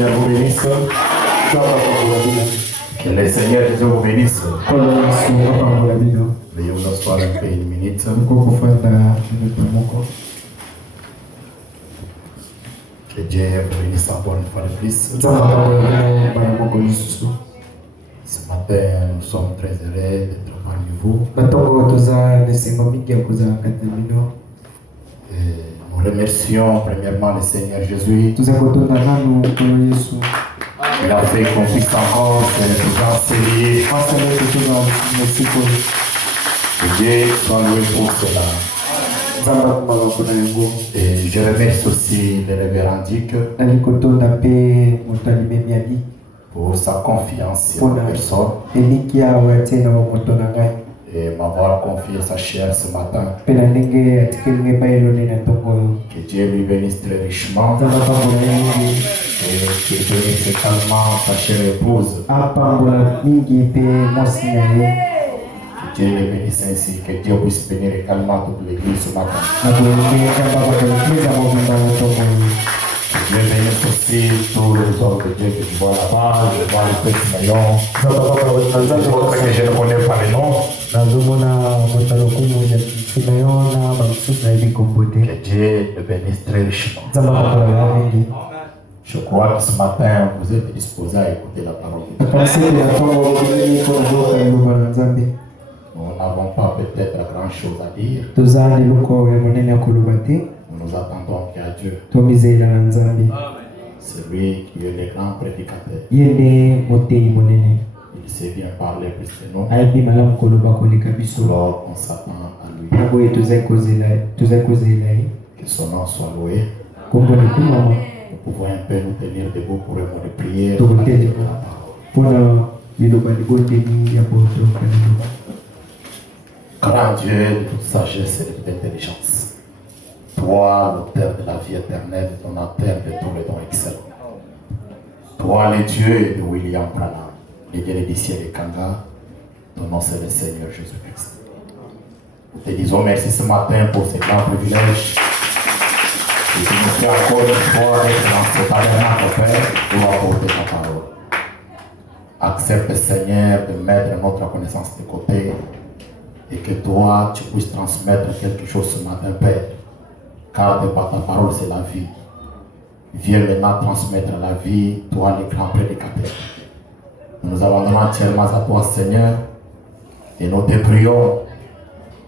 Seigneur vous bénisse. Que le Seigneur Jésus vous bénisse. Veuillez vous asseoir un peu une minute. Que Dieu vous bénisse encore une fois de plus. Ce matin, nous sommes très heureux d'être parmi vous. Et nous remercions premièrement le Seigneur Jésus. Il a fait qu'on puisse encore se retrouver enseigner. Que Dieu soit loué pour cela. Et je remercie aussi le révérend Dick pour sa confiance en ma personne et m'avoir confié sa chair ce matin. Que Dieu lui bénisse très richement et qu'il bénisse également sa chère épouse. Que Dieu les bénisse ainsi, que Dieu puisse bénir également toute l'église ce matin. Je bénisse aussi tous les hommes de Dieu que je vois là-bas. Je vois les petits maillons. D'autres que je ne connais pas les noms. Que Dieu le bénisse très richement. Je crois que ce matin, vous êtes disposés à écouter la parole de Dieu. Nous n'avons pas peut-être grand-chose à dire. Nous nous attendons qu'à Dieu. C'est lui qui est le grand prédicateur. Il sait bien parler plus que nous. Alors on s'attend à lui. Que son nom soit loué. Nous pouvons un peu nous tenir debout pour un mot de prière. Grand Dieu de toute sagesse et de toute intelligence. Toi, l'auteur de la vie éternelle, donateur de tous les dons excellents. Toi, le Dieu de William Branham, le Dieu des cieux et des Kanga, ton nom c'est le Seigneur Jésus-Christ. Nous te disons merci ce matin pour ce grand privilège. Et tu nous fais encore une fois d'être dans ce tabernacle, Père, pour apporter ta parole. Accepte, Seigneur, de mettre notre connaissance de côté et que toi, tu puisses transmettre quelque chose ce matin, Père. Car par ta parole, c'est la vie. Viens maintenant transmettre la vie, toi, le grand prédicateur. Nous nous abandonnons entièrement à toi, Seigneur, et nous te prions,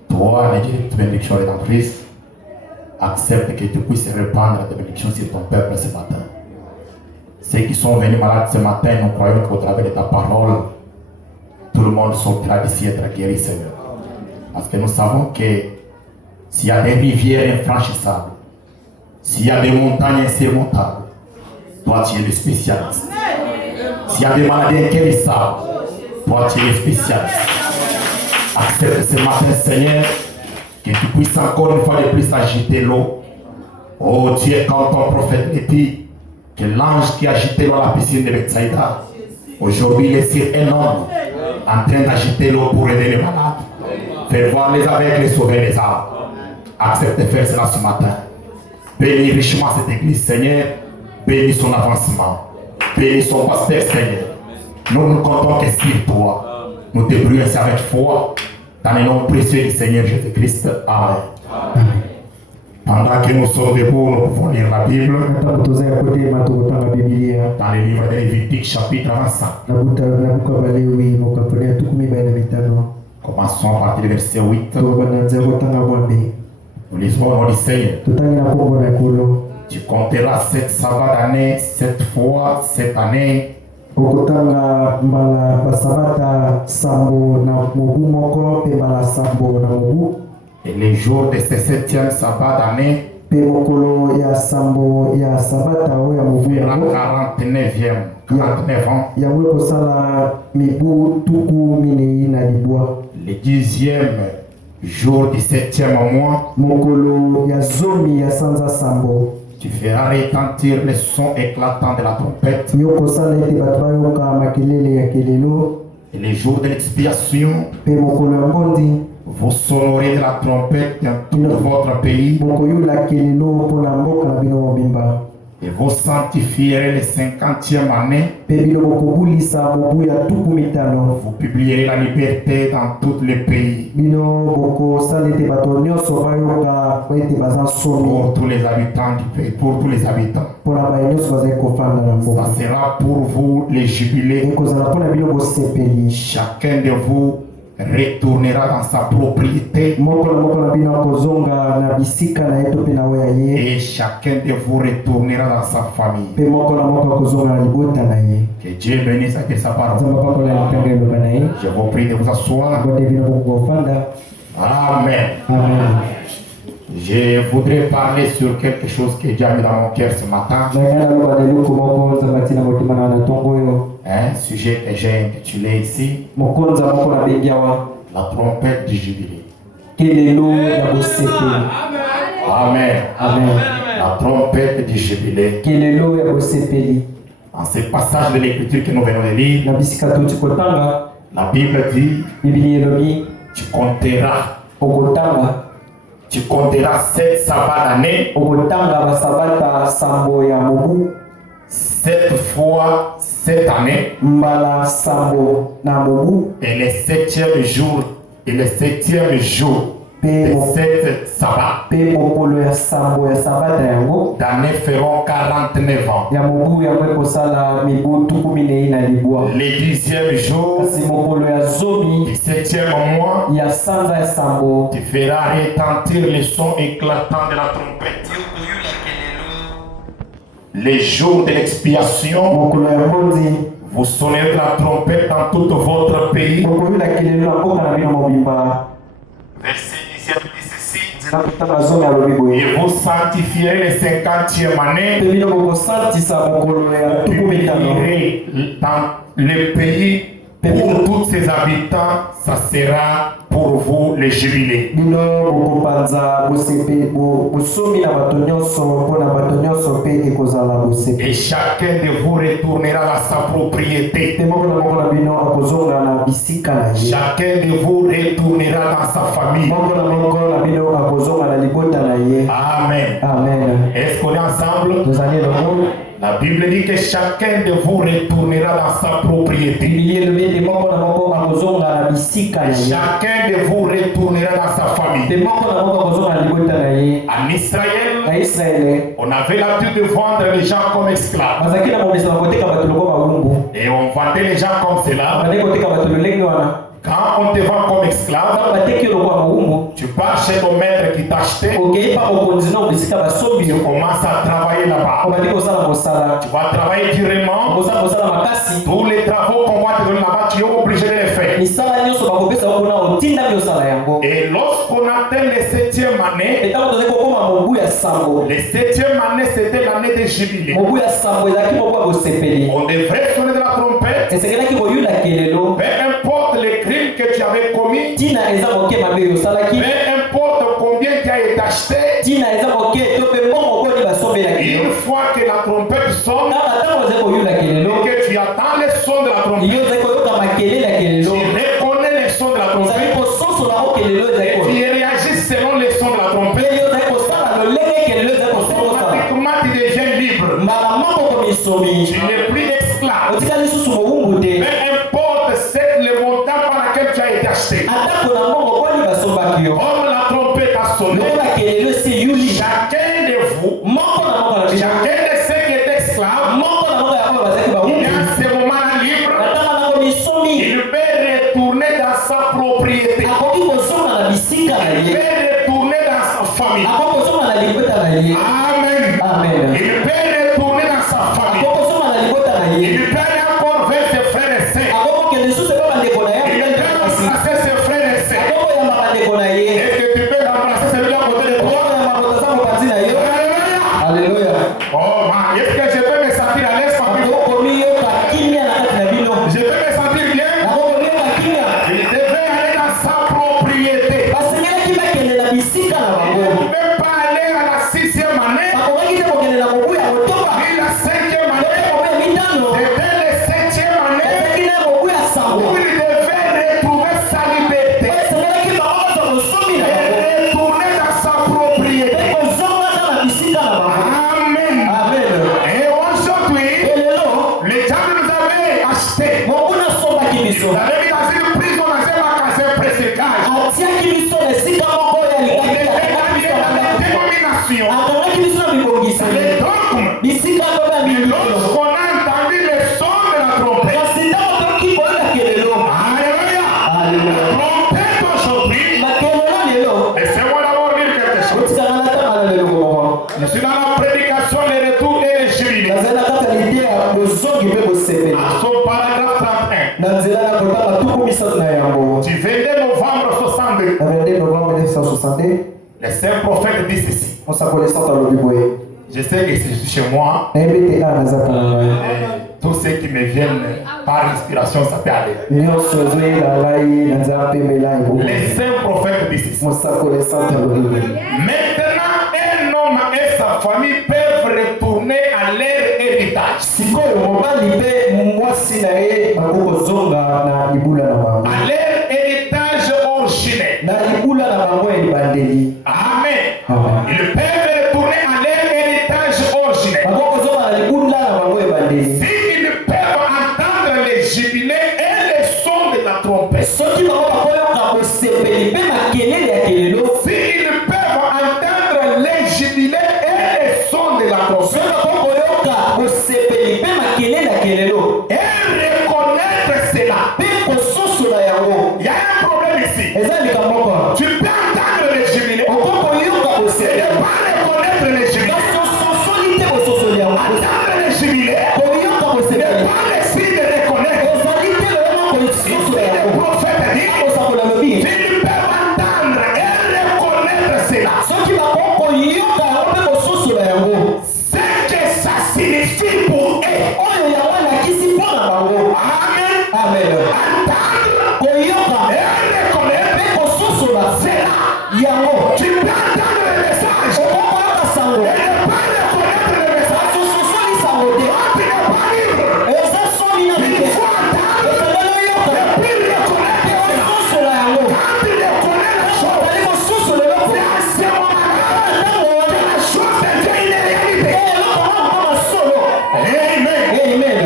toi, le Dieu de bénédiction rédemptrice, accepte que tu puisses répandre tes bénédictions sur ton peuple ce matin. Ceux qui sont venus malades ce matin, nous croyons qu'au travers de ta parole, tout le monde sortira d'ici être guéri, Seigneur. Parce que nous savons que s'il y a des rivières infranchissables, s'il y a des montagnes insurmontables, toi tu es le spécialiste. S'il y a des maladies inguérissables, toi tu es le spécialiste. Accepte ce matin, Seigneur, que tu puisses encore une fois de plus agiter l'eau. Oh Dieu, quand ton prophète dit que l'ange qui agitait l'eau à la piscine de Bethsaïda, aujourd'hui il est sur un homme en train d'agiter l'eau pour aider les malades. Faire voir les aveugles et sauver les âmes. Accepte de faire cela ce matin. Bénis richement cette église, Seigneur. Bénis son avancement. Bénis son pasteur, Seigneur. Nous ne comptons que sur toi. Nous te prions ainsi avec foi. Dans le nom précieux du Seigneur Jésus-Christ. Amen. Pendant que nous sommes debout, nous pouvons lire la Bible. Dans le livre de Lévitique, chapitre 25. Commençons à partir du verset 8. Nous lisons au nom du Seigneur. Tu compteras 7 sabbats d'année, 7 fois cette année. Et les jours de ce 7e sabbat d'année verra 49 ans. Le 10e jour du 7e mois, tu feras retentir le son éclatant de la trompette. Et les jours de l'expiation, vous sonnerez de la trompette dans tout votre pays. Et vous sanctifierez les 50e année. Vous publierez la liberté dans tous les pays. Pour tous les habitants du pays. Pour tous les habitants. Ça sera pour vous les jubilés. Chacun de vous retournera dans sa propriété. Et chacun de vous retournera dans sa famille. Que Dieu bénisse avec sa parole. Je vous prie de vous asseoir. Amen. Je voudrais parler sur quelque chose que Dieu a mis dans mon cœur ce matin. Un sujet que j'ai intitulé ici, la trompette du jubilé. Amen. La trompette du jubilé. Dans ce passage de l'écriture que nous venons de lire, la Bible dit, tu compteras 7 sabbats d'année, 7 fois 7 années, et le 7e jour, de 7 sabbats d'année feront 49 ans. Le 10e jour du 7e mois, tu feras retentir le son éclatant de la trompette. Les jours de l'expiation, vous sonnerez la trompette dans tout votre pays. Verset 10 dit ceci. Et vous sanctifierez les 50e année. Vous publierez dans le pays pour tous ses habitants, ça sera pour vous les jubilés. Et chacun de vous retournera à sa propriété. Chacun de vous retournera dans sa famille. Amen. Est-ce qu'on est ensemble? La Bible dit que chacun de vous retournera dans sa propriété. Chacun de vous retournera dans sa famille. En Israël, on avait l'habitude de vendre les gens comme esclaves. Et on vendait les gens comme cela. Quand on te vend comme esclave, tu pars chez ton maître qui t'a acheté. Tu commences à travailler là-bas. Tu vas travailler durement. Tous les travaux qu'on va te donner là-bas, tu es obligé de les faire. Et lorsqu'on atteint les 7e année, les 7e année, c'était l'année des jubilés. On devrait sonner de la trompette. Peu importe les crimes que tu avais commis, peu importe combien tu as été acheté, une fois que la trompette sonne, et que tu attends le son de la trompette, tu reconnais le son de la trompette, et tu réagis selon le son de la trompette, automatiquement tu deviens libre. Tu n'es plus esclave. Peu importe le montant par lequel tu as été acheté. Comme la trompette a sonné, chacun de vous, chacun de ceux qui étaient esclaves, il est à ce moment libre. Il peut retourner dans sa propriété. Il peut retourner dans sa famille. Amen. Il peut retourner dans sa famille. Il peut aller encore vers ses frères et sœurs. Il peut embrasser ses frères et sœurs. Est-ce que tu peux embrasser celui à côté de toi? Alléluia. Oh man, est-ce que je peux me sentir à l'aise parmi vous? Je peux me sentir bien? Il devait aller dans sa propriété. Il ne peut pas aller à la 6e année. Ni la 5e année. C'était la 7e année où il devait retrouver sa liberté. Et retourner dans sa propriété. Amen. biso. Vous avez mis dans une prison, dans un magasin pré-sécage. Atiaki biso na sika moko ya On likaki était ya dans la dénomination. akangaki biso na bibongiseli. Les dogmes. Bisika kaka Et bibikilo. lorsqu'on a entendu le son de la trompette. Kasi ntango toki koyoka kelelo. Alléluia. Alléluia. La trompette aujourd'hui. Makelelo lelo. Laissez-moi d'abord dire quelque chose. Otikanga na tanga na lelo moko. Je suis dans la prédication des retours et des jubilés. Nazali na kati ya lidia ya bozongi mpe bosepeli. À son paragraphe 31. Na nzela na kotanga tuku misato na yango. Du 22 novembre 62. Na 22 novembre 1962. Les saints prophètes disent ceci. Mosakolesaka alobi boye. Je sais que c'est chez moi. Nayebi te ana naza kana ngai. Tous ceux qui me viennent par inspiration, ça peut aller. Nyonso ezoyela ngai na nzela pembela yango. Les saints prophètes disent ceci. Mosakolesaka alobi boye. Maintenant, un homme et sa famille peuvent retourner à leur héritage. Sikoyo mobali mpe mwasi na ye bakokozonga na libula na bango. À leur héritage originel. Na libula na bango ya libandeli. Amen. Amen. Ils peuvent retourner à leur héritage originel. Bakokozonga na libula na bango ya bandeli. S'ils peuvent entendre les jubilés et les sons de la trompette. Soki bango bakoyoka bosepeli mpe makelele ya kelelo. S'ils peuvent entendre les jubilés et les sons de la trompette. Soki bakoyoka bosepeli mpe makelele ya kelelo. Et reconnaître cela. Mpe kososola yango. Il y a un problème ici. Eza likambo moko. Tu peux entendre les jubilés. Okokoyoka Et ne bosepeli. pas reconnaître les jubilés. Basososoli te bososoli yango. Entendre les jubilés. Koyoka Ne bosepeli. pas laisser de reconnaître. Ozali te lelo kososola Le yango. prophète dit. Kosakola lobi. Ils peuvent entendre et reconnaître cela. Soki bakokoyoka yango mpe kososola yango. C'est que ça signifie pour eux. Oyo yango elakisi mpo na bango. Amen. Amen. Entendre Koyoka et reconnaître mpe kososola cela. yango. Tu peux entendre le message Okokoyoka sango. et ne pas reconnaître le message. Basososoli sango te. Tu n'es pas libre. Eza soni na Il bite. faut entendre Ezali oyoka. et puis reconnaître cela. Kososola yango. Quand tu reconnais la chose, Ozali kososola eloko. c'est à ce moment-là Ntango que wana. la chose devient une réalité. Eloko wana koma solo. Amen. Amen.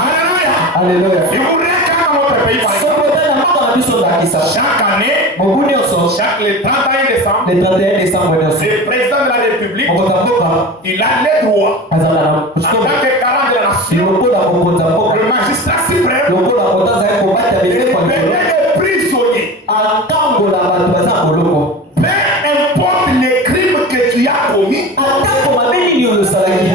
Alléluia. Alléluia. Il voudrait qu'à notre pays, par exemple, Soki otala mboka na biso ndakisa. chaque année, Mobu nyonso. le 31 décembre, Le 31 décembre nyonso. le président de la République, Mokonzi ya mboka il a le droit, azala na en tant que garant de la nation, lokola mokonzi ya mboka. le magistrat suprême, Lokola moto azali kobata de biloko ya payer likolo. les prisonniers. Atambola bato baza na boloko. Peu importe les crimes que tu as commis, Atako mabe nini oyo osalaki.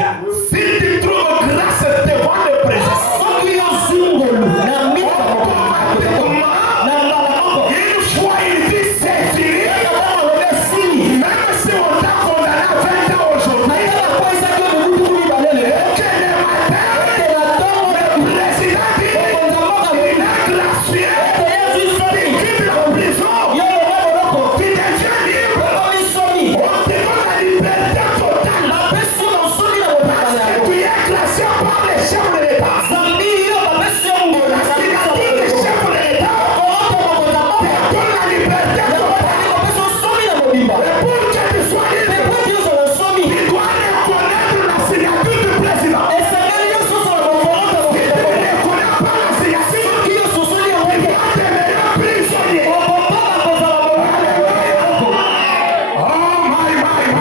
si tu trouves grâce devant le président, Soki yo zingolu na misa mokonzi na mbala moko. une fois il dit c'est fini, Kaka alobi esili. même si on t'a condamné à 20 ans aujourd'hui, Kaka po esaki yo mobutu mibale lelo. que le matin, Ete na ntongo le président dit, mokonzi ya mboka il a gracié, ete Yesu soni. il quitte la prison, Yo loba boloko. tu deviens libre, Okomi soni. on te donne la liberté totale. Bapesi yo mosoni na botaka Parce na que yango. tu es classé par les chefs de l'État. Zambi yo bapesi yo ngolu. La signature des chefs de l'État Okote mokonzi ya mboka. te donne la liberté totale. Yango bapesi yo somi na mobimba. Et pour que tu sois Mpe libre, po eti ozala somi. tu dois reconnaître la signature du président. Esengeli yo sosola mokonzi Si ya tu mboka. ne reconnais pas la signature, Soki yo sosoli yango tu te. vas devenir prisonnier. Okokoka kozala mokonzi. Oh my.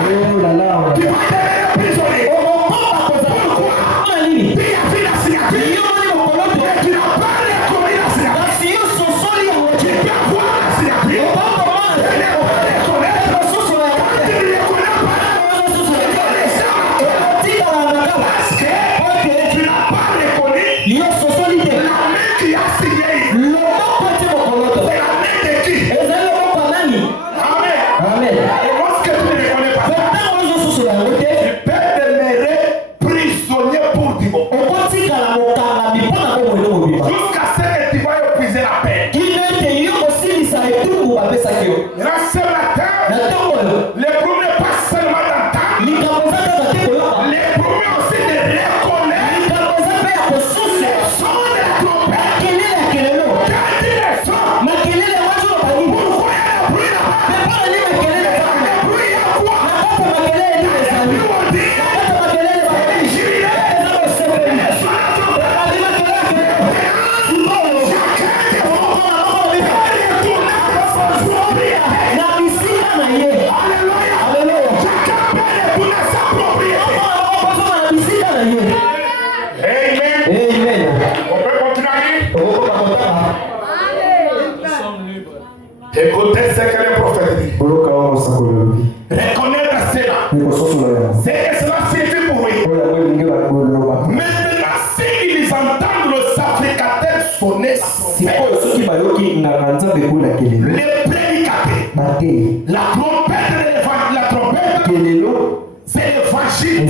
Oh là là. Tu vas devenir prisonnier. Okokoka kozala mokonzi. Mpona nini? Tu as vu la signature. Yo moni mokolo te. Mais tu n'as pas reconnu la signature. Kasi yo sosoli yango Tu te. peux voir la signature. Okokomona. Tu ne peux pas reconnaître. Ososola yango Tu te. ne reconnais pas. Ososola yango te. Les gens Okotikala na kaka. parce que tu n'as pas reconnu Yo sosoli te. la main qui a signé. Loboko ete mokolo te. C'est la main de qui? Ezali loboko ya nani? Amen. Amen. Et lorsque tu ne reconnais pas, Mpe ntango ozososola yango te. tu peux demeurer prisonnier pour Dieu. Okotikala mokangami mpona bomoi mobimba. Jusqu'à ce que tu vas épuiser la peine. Kino ete yo kosilisa etumbu bapesaki yo. Là, ce matin, Na ntongo oyo les premiers pas seulement d'entendre, likambo eza kaka te koyoka. les premiers aussi de reconnaître Likambo eza mpe ya kosusa. le son de la trompette. Makelele ya kelelo. Quand il est son, Makelele wanzo na banini. pourquoi il y a le bruit là-bas? Mpe mpona nini makelele eza kuna? Le bruit, il y a quoi? Na kati ya makelele nini ezali? Puis on dit, Na kati ya makelele banini? Eza kosepeli. Ezali makelele ya kelelo. Sikoyo. chacun de les prédicateurs, la trompette, c'est l'évangile.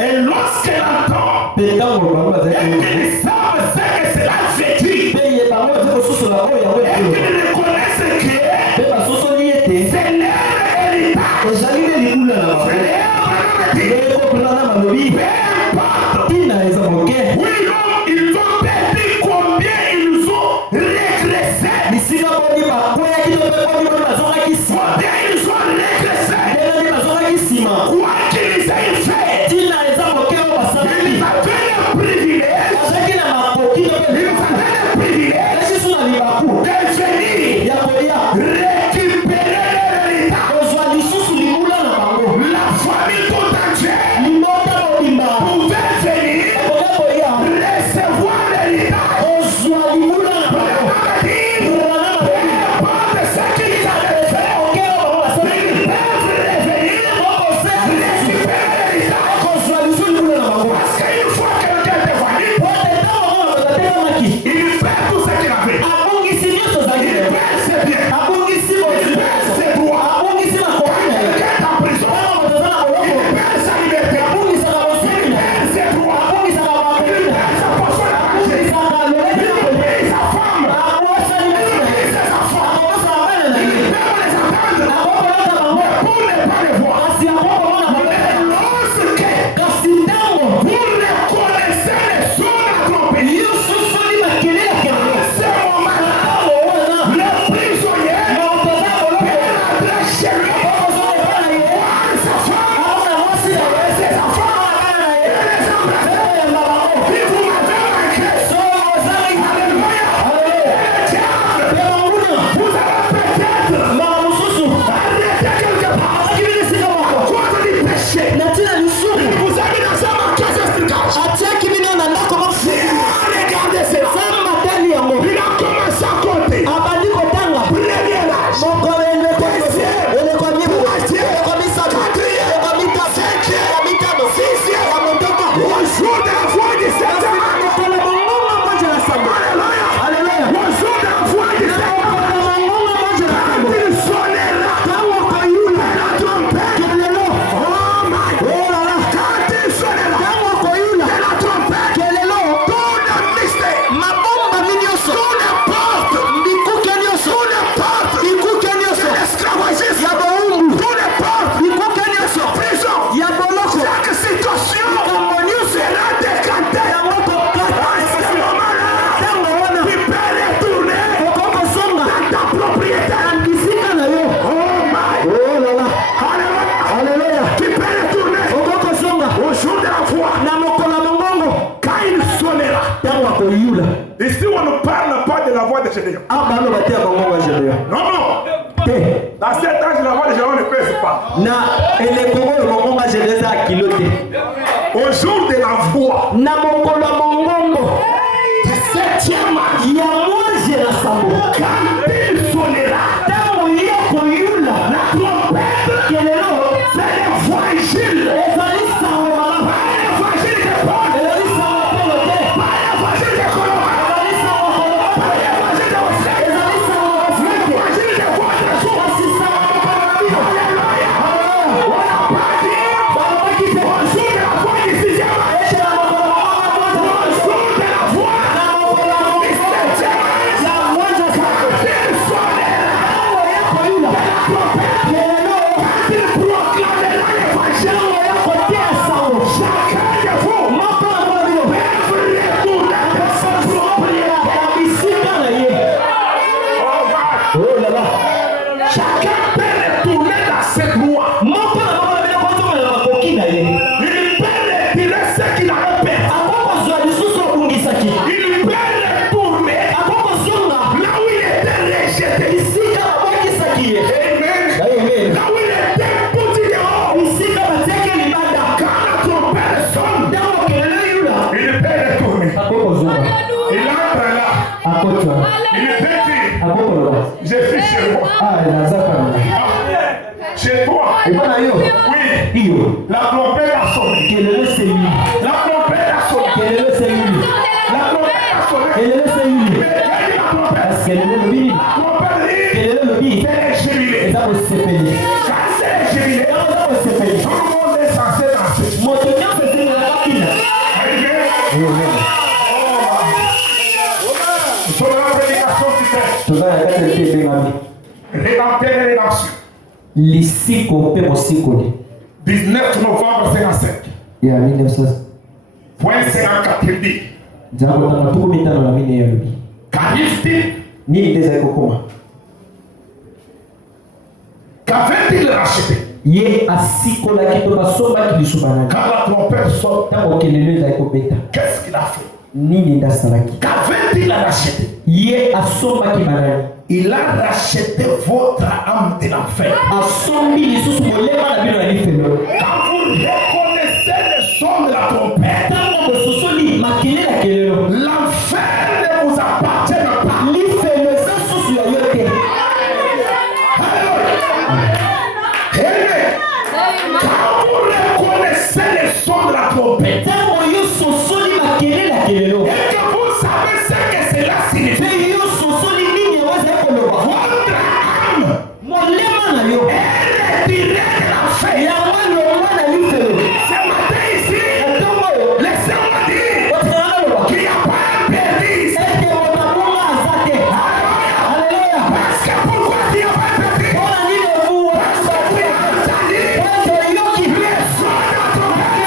Et lorsqu'elle entend, et qu'ils savent ce que cela veut dire, et qu'ils reconnaissent que c'est leur héritage. Oui, ils ont perdu combien ils ont régressé. Combien ils ont régressé. Quoi qu'ils aient fait, il nous a donné le privilège. Il nous a donné le privilège de venir récupérer l'héritage. La famille tout entière pouvait venir recevoir l'héritage. Ici, on ne parle pas de la voix de Gédéon. Non, non. Dans cet âge, la voix de Gédéon ne pèse pas. Au jour de la voix du 7e quand il sonnera, la trompette, c'est l'évangile. Chez toi, oui, la trompette a sonné. La trompette a sonné. La trompette a sonné. La trompette a sonné. Rédemption. 19 novembre 55. Ya 1900. Point 54 dit. Qu'arrive-t-il? Qu'avait-il racheté? Quand la trompette sort, qu'est-ce qu'il a fait? Qu'avait-il racheté? Il a racheté votre âme de l'enfer. Quand vous reconnaissez le son de la trompette, l'enfer ne vous appartient pas. Quand vous reconnaissez le son de la trompette, et que vous savez ce que cela signifie, votre âme est retirée de l'enfer. Ce matin ici, laissez-moi dire qu'il n'y a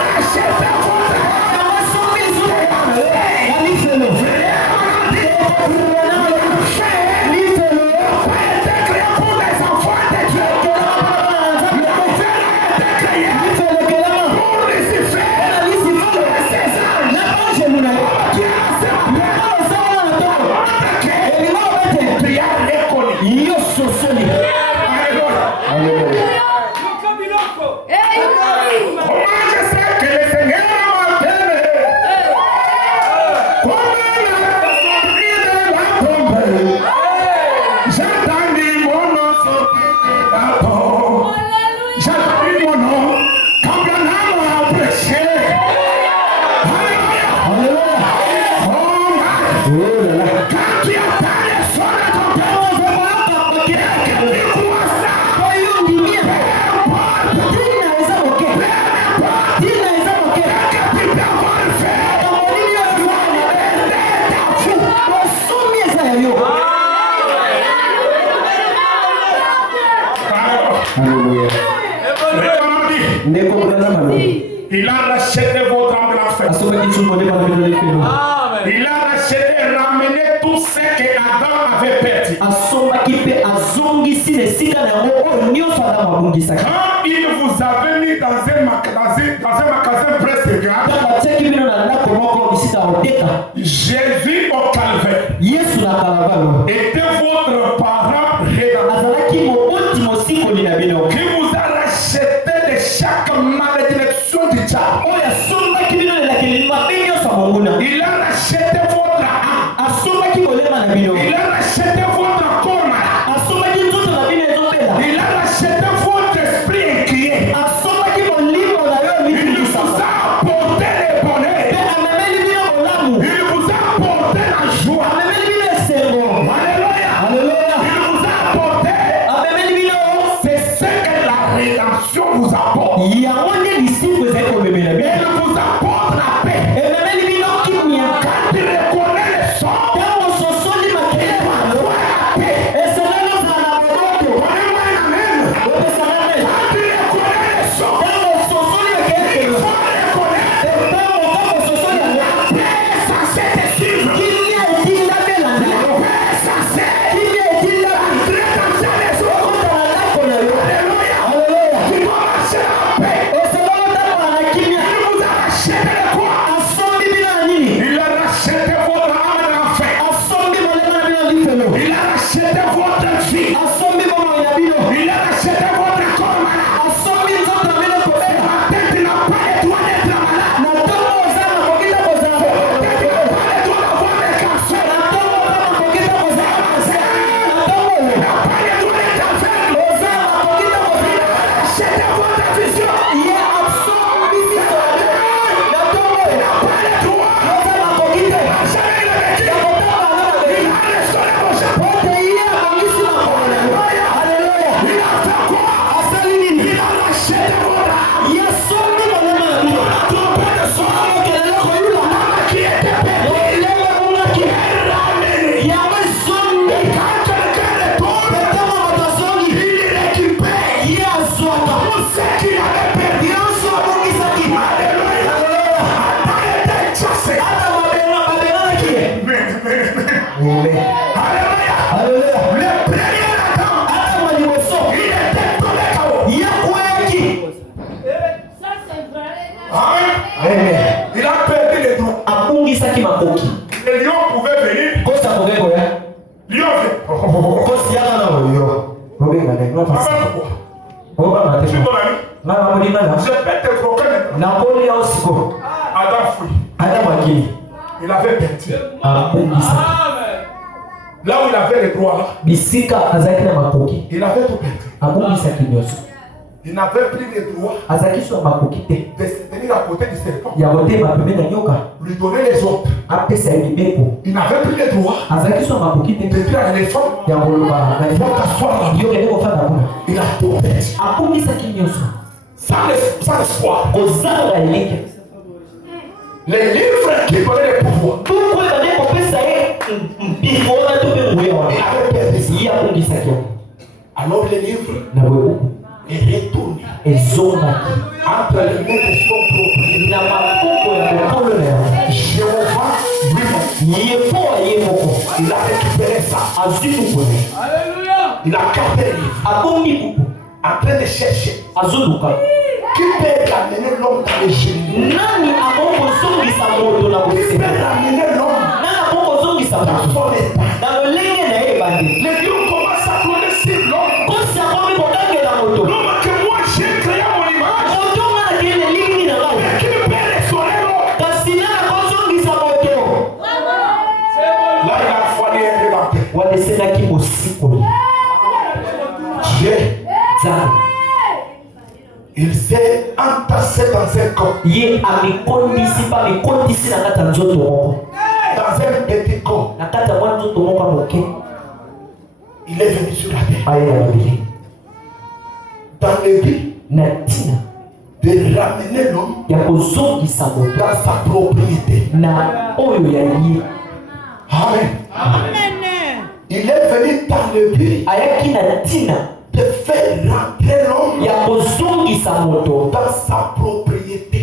pas un perdu ici. Parce que pourquoi il n'y a pas un perdu? Parce que vous avez entendu le son de la trompette. Depuis à reconnaissance, il a racheté votre âme. Il a racheté votre âme de l'enfer. Il a racheté et ramené tout ce que Adam avait perdu. Quand il vous avait mis dans un magasin presque grand, Jésus au calvaire était votre parent rédempteur qui vous a racheté de chaque malédiction du diable. Il a racheté votre âme. Il a racheté votre corps malade. Il a racheté votre esprit inquiet. Il vous a apporté le bonheur. Il vous a apporté la joie. Alléluia. Il vous a apporté. C'est ce que la rédemption vous apporte. Elle vous apporte la paix. Quand tu reconnais le son, ce qu'il avait perdu. Alléluia. A été chassé. Alléluia. Le premier Adam, il était tombé KO. Amen. Il a perdu les droits. Les lions pouvaient venir. Lion vient. Tu es ton ami. Je vais te croquer maintenant. Adam fuit. Il avait perdu. Là où il avait les droits là, il avait tout perdu. Il n'avait plus les droits de se tenir à côté du serpent, lui donner les autres. Il n'avait plus les droits de dire à l'éléphant, il faut t'asseoir là. Il a tout perdu. Sans espoir. Les livres qui donnaient les pouvoirs, il avait perdu ça. Alors les livres est retourné entre les mains de son propriétaire. Jéhovah lui-même, il a récupéré ça. Alléluia. Il a capté les livres en train de chercher qui peut ramener l'homme dans les génies. Qui peut ramener l'homme dans son état. Les lions commencent à courir sur l'homme. L'homme que moi j'ai créé à mon image. Qui peut restaurer l'homme. Là il a fallu Dieu, il s'est entassé dans un corps. Dans un petit corps. Il est venu sur la terre. Dans le but de ramener l'homme dans sa propriété. Amen. Il est venu dans le but de faire rentrer l'homme dans sa propriété.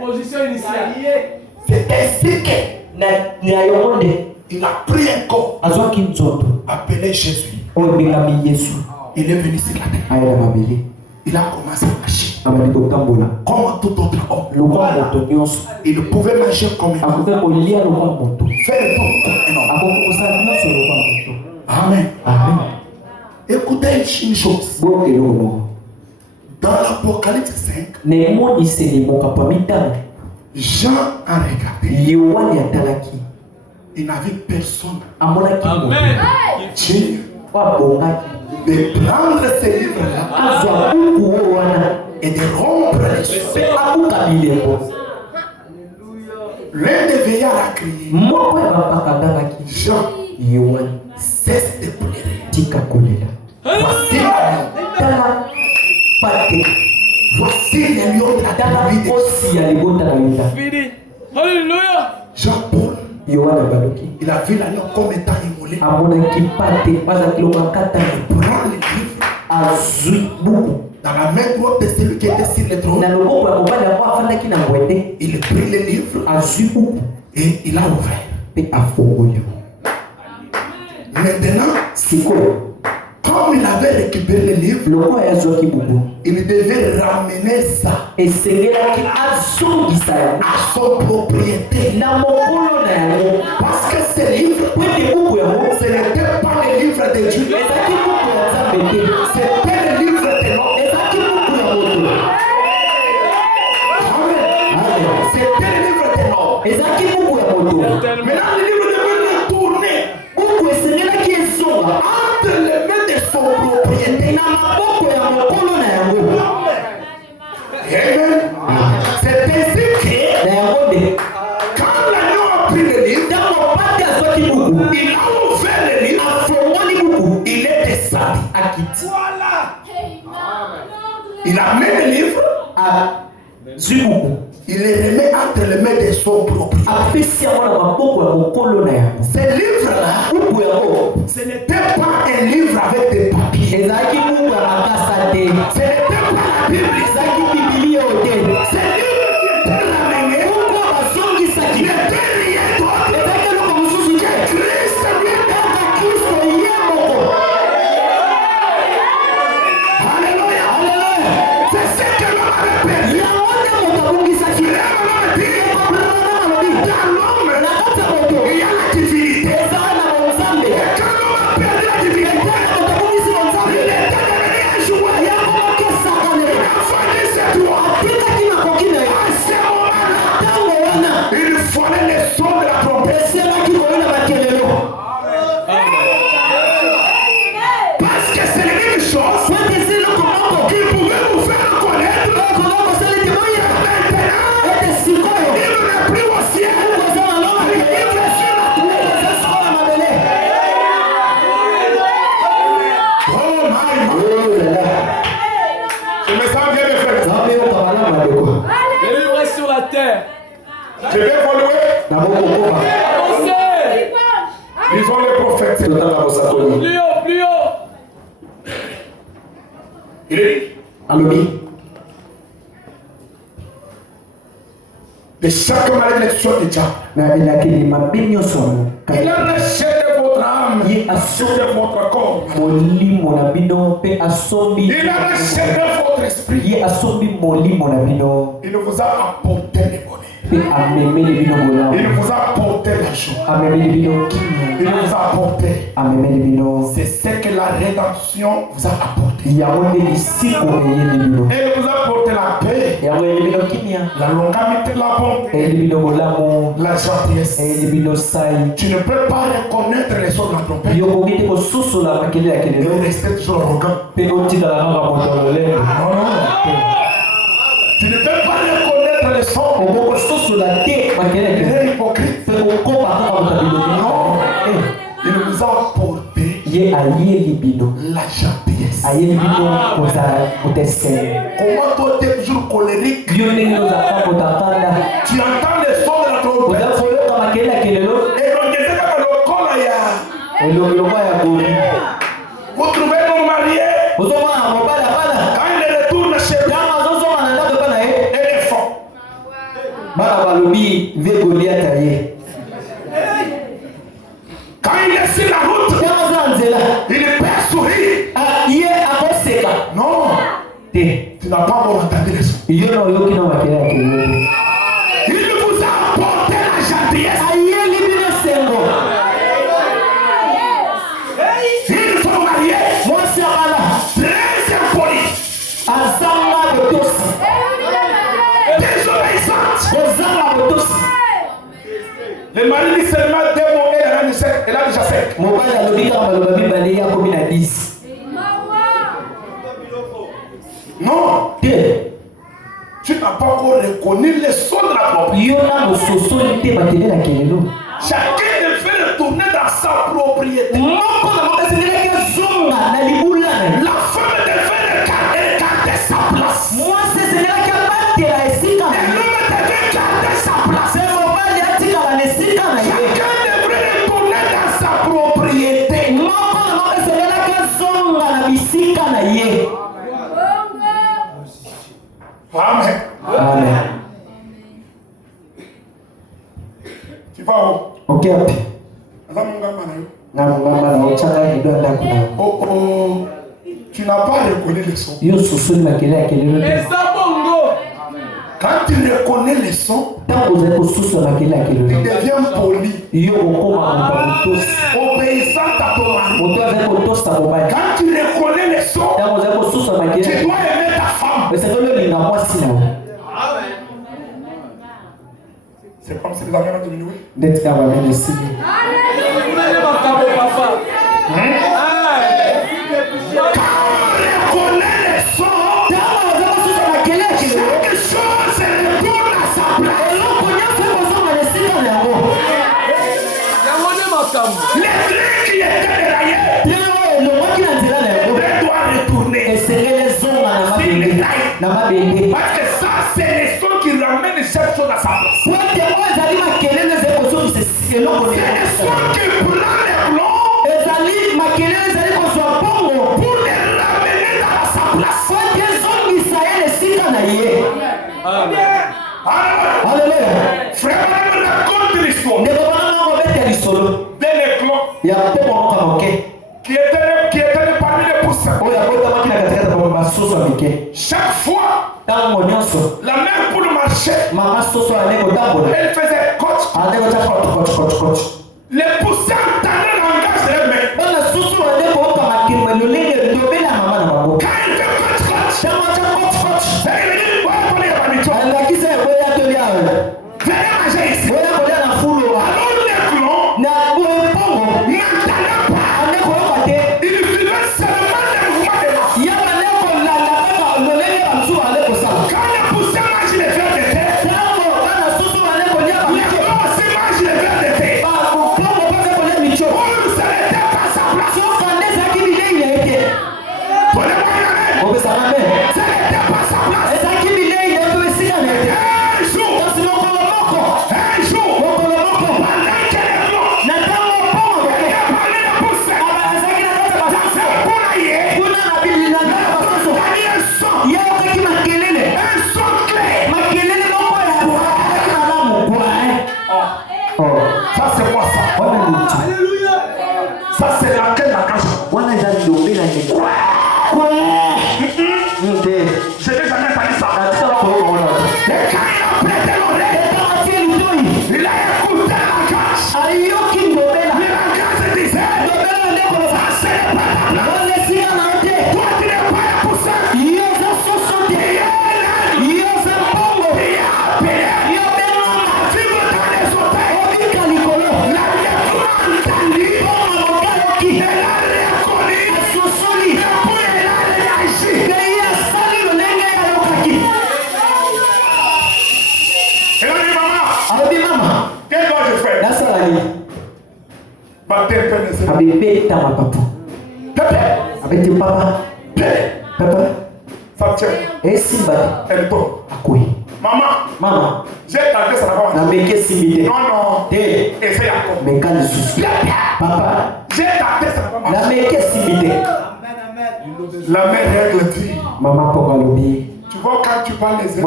Position initiale. C'est ainsi qu'il a pris un corps appelé Jésus. Il est venu sur la terre. Il a commencé à marcher comme tout autre homme. Il pouvait marcher comme un homme. Faire tout comme un homme. Amen. Écoutez une chose. Dans l'Apocalypse 5, Jean a regardé. Il n'a vu personne. Amen. Dieu de prendre ces livres-là et de rompre les choses. L'un des veillards a crié, Jean, cesse de pleurer. Voici les lions de la David. Alléluia. Jean-Paul, il a vu la lion comme étant immolé. Il prend le livre dans la main droite de celui qui était sur le trône. Il prit le livre et il a ouvert. Maintenant, comme il avait récupéré le livre, il devait ramener ça à son propriété. Parce que ce livre, ce n'était pas le livre de Dieu, c'était le livre de l'homme. C'était le livre de l'homme. Maintenant, le livre devait retourner entre les mains de son propriétaire. Amen. C'est ainsi que quand l'agneau a pris le livre, il a ouvert le livre, il est descendu. Voilà. Il a mis le livre, il le remet entre les mains de son propriétaire. Ce livre-là, ce n'était pas un livre avec des papiers. ezalaki buku ya makasa te. Ce n'était pas la Bible. Ezalaki bibilio te. C'est lui qui était ramené. Buku bazongisaki. Ezalaki eloko mosusu te. Christ Kaka Kristo ye moko. Alléluia. Alléluia. C'est ce que l'homme a répété. Yango nde moto abongisaki. Dans l'homme, Na kati ya moto il y a la divinité. ezala na bonzambe. Quand l'homme a perdu la divinité, Moto abongisi bonzambe. il est devenu un joueur. Yango bakesakane. Fallait ses droits. Atikaki makoki na ye. À ce moment-là, Ntango wana il fallait les sons de la trompette. eselaki koyona bakelelo. Parce que c'est l'unique chose Po ete esi eloko moko qui pouvait vous faire connaître. okoka kosala ete moya Maintenant, ete sikoyo il n'est plus au ciel. koza na loma Il est sur la terre. eza sikoyo na mabele. Oh my God. Je me sens bien, mes frères. nameyoka malamu bandeko. Délivré sur la terre. Je vais évoluer. nakokokoba Avancez. Ils ont les prophètes. totanga bosakoli. Plus haut, plus haut. Il est alobi de chaque malédiction de Dieu. na elakeli mabe nyonso Il a racheté votre âme ye de asombi votre corps. molimo na bino mpe asombi Il a racheté votre esprit. ye asombi molimo na bino Il vous a apporté le bonheur. mpe amemeli bino Il bolamu vous a apporté la joie. amemeli bino Il kimia vous a apporté. amemeli bino C'est ce que la rédemption vous a apporté. yango nde lisiko eyeli bino Elle vous a apporté la paix, yango eyeli bino kimia la longanimité, la bonté, eyeli bino bolamu la gentillesse. eyeli bino sai. Tu ne peux pas reconnaître les sons de la trompette yokoki te kosusola makele ya kelelo et rester toujours arrogant. mpe otikala kaka moto lolendo. Non, non. Tu ne peux pas reconnaître les sons. oko kosusola te makele ya Il kelelo est hypocrite. mpe kokopa kaka moto abilobino. Il vous a apporté ye ayeli bino la gentillesse. ayeli bino kozala kotesene. Comment toi tu es toujours colérique? yo ndenge ozalaka kotakanda Tu entends les sons de la trompette. oza koyoka makele ya kelelo Et donc, il y a le col là. elongeloko ya koli. Vous trouvez mon marié ozomona mobali abana quand il retourne chez lui, ntango azozonga na ndako epa na ye éléphant. bana balobi ve goliata ye Quand il est sur la route, ntango aza na nzela il peut sourire. ye akoseka Non, te. tu n'as pas encore entendu les sons. yo na oyoki na makele ya kelelo te. Il vous a apporté la gentillesse. ayeli bino sengo. Ils sont mariés, mwasi abala très impolis, azanga botosi désobéissants. kozanga botosi. Le mari dit seulement 2 mots et elle a déjà 5. mobali alobi kaka baloba mibale ye akomi na 10 Non, te. tu n'as pas encore reconnu les sons de la trompette. yo na mososoli te makele ya kelelo. Chacun devait retourner dans sa propriété. moko na moko esengelaki ezonga na libula na ye. La femme devait garder sa place. mwasi esengelaki abatela esika na Et ye. l'homme devait garder sa place. se mobali atikala na esika na ye. Chacun devrait retourner dans sa propriété. moko na moko esengelaki ezonga na bisika na ye. Amen. amen. Tu vas où? oke api Aza mungamba na yo. na mongamba na otyaka edo ya ndako na yo. Oh oh. Tu n'as pas reconnu les sons. yo sosoli makele ya kelelo te. Eza bongo. Quand tu reconnais les sons, ntango ozali kosusa makele ya tu kelelo deviens poli, yo okoma moto ya motosi. obéissant à ton mari. moto azali kotosa mobali. Quand tu reconnais les sons, ntango ozali kosusa makele tu ya dois aimer ta femme. esengeli olinga mwasi na yo. C'est comme si les amis ont diminué. nde tika bamene esili. Unanye makambo papa. Quand on reconnaît les sons, ntango ozali kosusa makele ya kelelo quelque chose retourne à sa place. eloko nyonso ekozonga na esika na yango. Yango nde makambo. Les trucs qui étaient déraillés ntango elongwaki na nzela na yango doivent retourner. esengeli ezonga na mabende. na mabende. Parce que ça, c'est les sons qui ramènent cette chose à sa place. po ete oyo ezali makelele ezali kozongisa eloko na C'est les yango. sons qui prennent les blancs ezali makelele ezali kozwa bongo pour les Amen. Alléluia. Frère, on a contre l'histoire. Ne va pas mettre l'histoire. Dès les clous. Il y a peu mon Qui était parmi les poussins. Chaque fois, la mère pour le marché, elle faisait coach. Les poussins entendaient le langage de leur mère. Quand elle fait coach, elle dit, venez manger ici. Alors les clous n'entendaient pas. Ils vivaient seulement des mouvements de la. Quand les poussins mangent les verres de thé, les clous aussi mangent les verres de thé. Ça n'était pas sa place. Prenez-moi une amène. Ça n'était pas sa place. Un jour, pendant qu'elle est close, elle a parlé de poussins. Dans ce poulailler, il a un son clé. Ça c'est quoi ça? Alléluia. Ça c'est laquelle la cage? Je n'ai jamais entendu ça. Et quand il a prêté l'oreille, il a écouté la cage. Mais la cage disait, ça c'est pas ta place. Toi tu n'es pas un poussin. Il a appelé. Tu me donnes les oreilles. La lettre m'a entendu. Elle a reconnu. Et puis elle a réagi. Elle a dit, maman, qu'est-ce que je fais? Baptême, Père de Seigneur. Pépé, ça tient. Elle tombe. Maman, j'ai tenté ça là-bas. Non. Essaye encore. J'ai tenté ça là-bas. La mère règle dit. Tu vois, quand tu parles les ailes,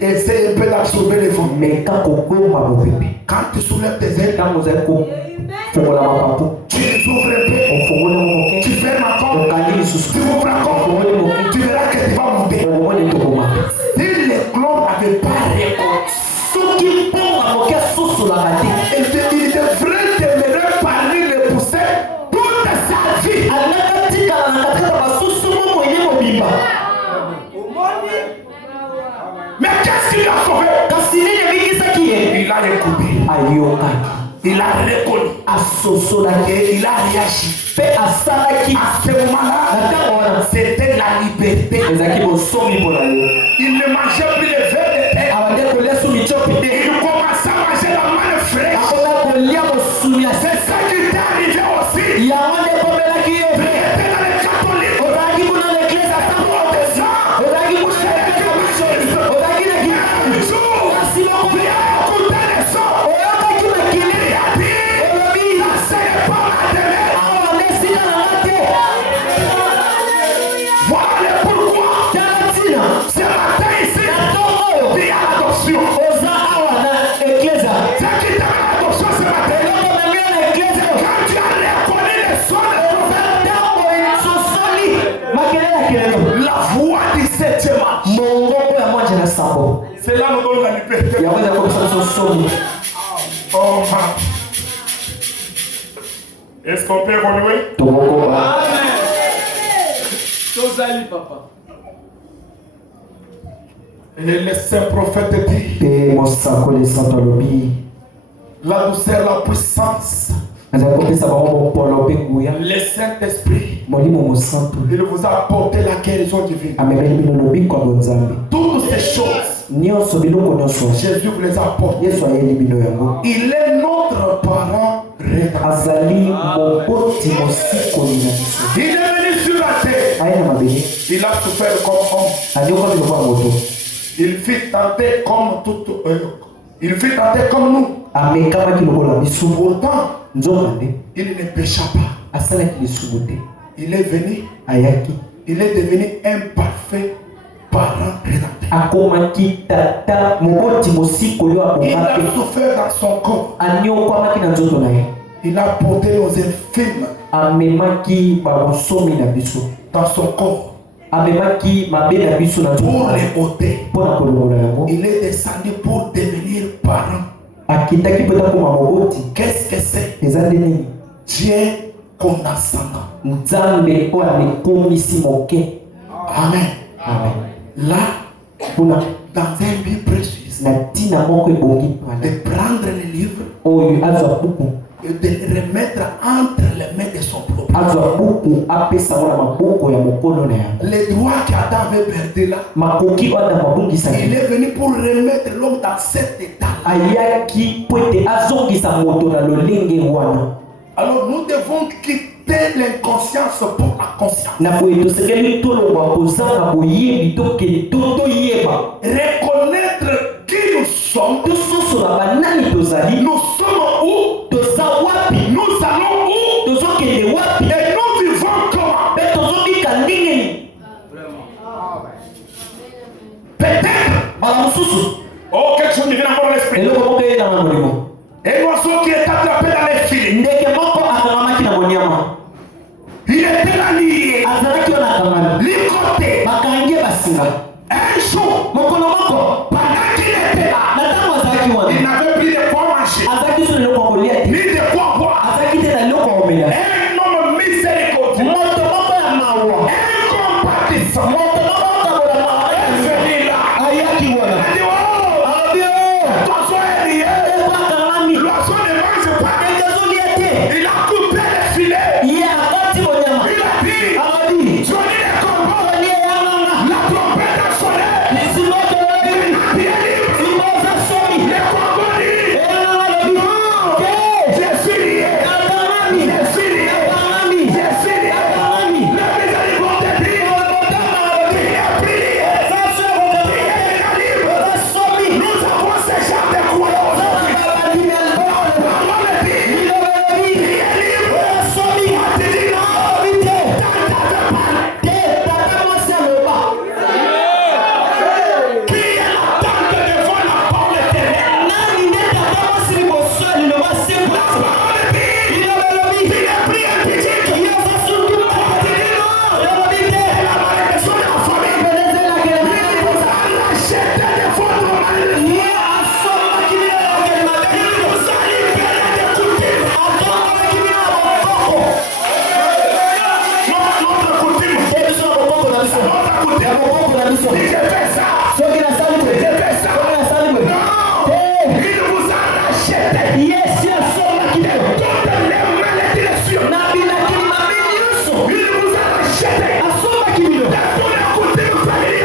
essaye un peu d'absorber les vents. Quand tu soulèves tes ailes, tu les ouvres un peu. Tu fermes encore. Tu ouvres encore. Tu verras que tu vas monter. Si les clones n'avaient pas répondu, il devrait demeurer parmi les poussins toute sa vie. Mais qu'est-ce qu'il a sauvé? Il a écouté. Il a reconnu. Et il a réagi. À ce moment-là, c'était la liberté. Il ne mangeait plus les verres de terre. Il commençait à manger la manne fraîche. C'est ça qui t'est arrivé aussi. Il était dans les catholiques. Voilà pourquoi ce matin ici, il y a l'adoption. C'est qui t'a l'adoption ce matin? Quand tu as reconnu les sons de la voix du 7e âge. C'est là nous donne la liberté. Oh, est-ce qu'on peut évoluer? Amen. Tozali, papa. Et le saint prophète dit, la douceur, la puissance, le Saint-Esprit, il vous a apporté la guérison divine. Toutes ces choses, Jésus vous les apporte. Il est notre parent rédempteur. Il est venu sur la terre. Il a souffert comme homme. Il fut tenté comme tout. Il fut tenté comme nous. Pourtant, il ne pécha pas. Il est venu. Il est devenu un parfait parent rédempteur. akomaki tata moboti mosiko yo Il a abongaki souffert dans son corps. aniokwamaki na nzoto na ye Il a porté nos infirmes amemaki babosomi na biso dans son corps amemaki mabe na biso na nzoto pour les ôter. mpo na kolongola yango Il est descendu pour devenir parent. akitaki mpo takoma moboti. Qu'est-ce que c'est? eza nde nini? Dieu condescendant. nzambe oyo amekomisi moke. Amen. Amen. Là, kuna dans un but précis, na ntina moko ebongi de prendre le livre oyo azwa buku et de le remettre entre les mains de son propre. azwa buku apesa ngo na maboko ya mokolo na yango. Les droits qu'Adam avait perdu là, makoki oyo ata mabungisaki il est venu pour remettre l'homme dans cet état. ayaki po ete azongisa moto na lolenge wana. Alors nous devons quitter l'inconscience pour la conscience. na boye tosengeli tolongwa kozanga boyebi tokende toyeba Reconnaître qui nous sommes. tososola banani tozali. Nous sommes où? toza wapi? Nous allons où? tozokende wapi? Et nous vivons comment? mpe tozobika ndenge nini? Peut-être. bala mosusu Oh, quelque chose divine dans l'esprit. eloko moko eyelanga molimo. Un oiseau qui est attrapé dans les filets. ndeke moko akangamaki na monyama. Il était là lié. azalaki oyo nakangami Ligoté. bakangi ye basinga. Un jour, mokolo moko pendant qu'il était là, na ntango azalaki il wana n'avait plus de quoi manger, azalaki so na eloko ya kolia te, ni de quoi boire. azalaki te na eloko ya komela. Un homme miséricordieux, moto moko ya mawa, un compatissant, moto moko akabola mawa est venu là. ayaki Il wana a dit, oh, abi o l'oiseau est lié. eko akangami L'oiseau ne mange pas. ndeke azolia te Il a coupé les filets. ye akati monyama Il a dit, abi Johnny les combats. oni eyanganga La trompette a sonné. simotoloi Pied libre. simoza somi Les combats disent, eyanganga lobi te je suis lié. akangami Je suis lié. akangami Je suis lié. akangami La miséricorde de Dieu. Il est prié. Il est libre. Nous avons ce genre de croyance. Parole dit, il est libre. Moi, tu dis non. Qui est la tente devant la porte éternelle? La parole dit, il est pris un petit. La malédiction de la famille. Il vous a racheté de votre mari. Il vous a libéré de coutume. Notre coutume. Si je fais ça, je fais ça. Non. Il vous a racheté. De toutes les malédictions. Il vous a racheté. De toutes les coutumes familiales.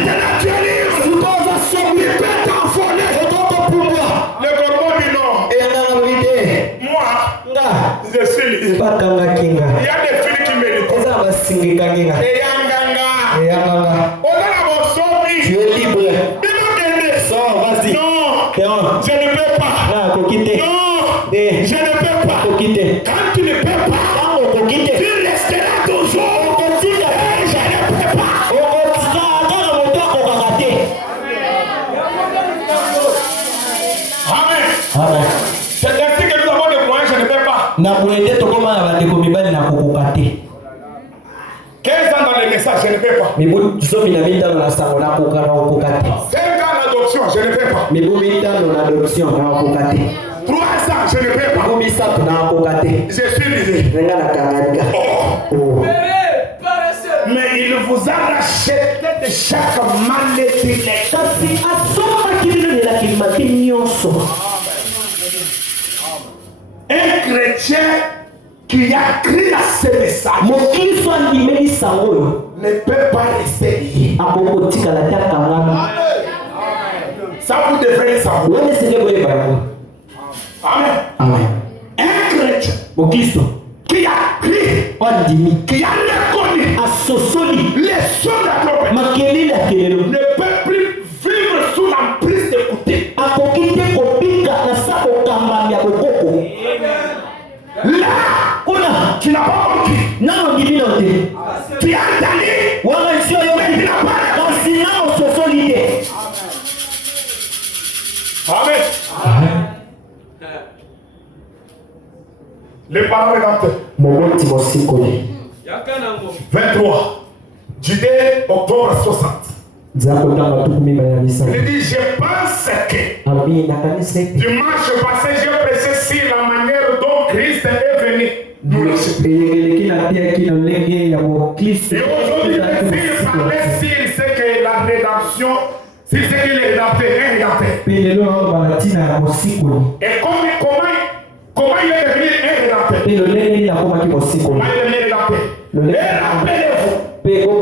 Maintenant tu es libre. Il peut t'envoler. Le corbeau dit non. Moi, je suis libre. batangaki nga Il y a des filles qui méritent. eza basingikaki nga Et Yanganga. eyanganga. On a la bonne Tu es libre. Sors, vas-y. Non, Théon, je ne peux pas. na kokite Non, Eh. je ne peux pas. kokite Quand tu ne peux pas, tango kokite tu resteras toujours. Et je ne peux pas. okotika kaka moto akokaka te. Amen. C'est ainsi que nous avons des moyens, je ne peux pas. na boye te tokóma na bandeko mibali na kokoka te. 15 ans dans les messages, je ne peux pas. mibu zomi na mitano na sango na koka na kokoka te. 5 ans d'adoption, je ne peux pas. mibu mitano na adoption na kokoka te. 3 ans, je ne peux pas. mibu misato na kokoka te. Je suis libre. nga na kangalika. Oh. Mais il vous a racheté de chaque malédiction. kasi asomaki bino nelakimaki nyonso. Un chrétien qui a cru à ce message mokristo andimeli sango oyo ne peut pas rester lié. akokotikala te akangami. Ça vous devez le savoir. wana esenge boyeba yango. Amen. amen. Un chrétien mokristo qui a cru, oyo andimi qui a reconnu asosoli les sons de la trompette makelele ya kelelo ne peut plus vivre sous l'emprise d'écouter. akoki te kobika na sa kokambami ya bokoko. Là, kuna tu n'as pas compris. nano ndimi na te Tu as entendu wana Le parent rédempteur. 23. Judée, octobre 60. Il dit, je pense que dimanche passé, j'ai prêché sur la manière dont Christ est venu nous racheter. Et aujourd'hui, il parlait sur ce que la rédemption, sur ce qu'il est rédempteur, est rédempteur. Et comment il est devenu un rédempteur? Comment il est devenu rédempteur? Et rappelez-vous,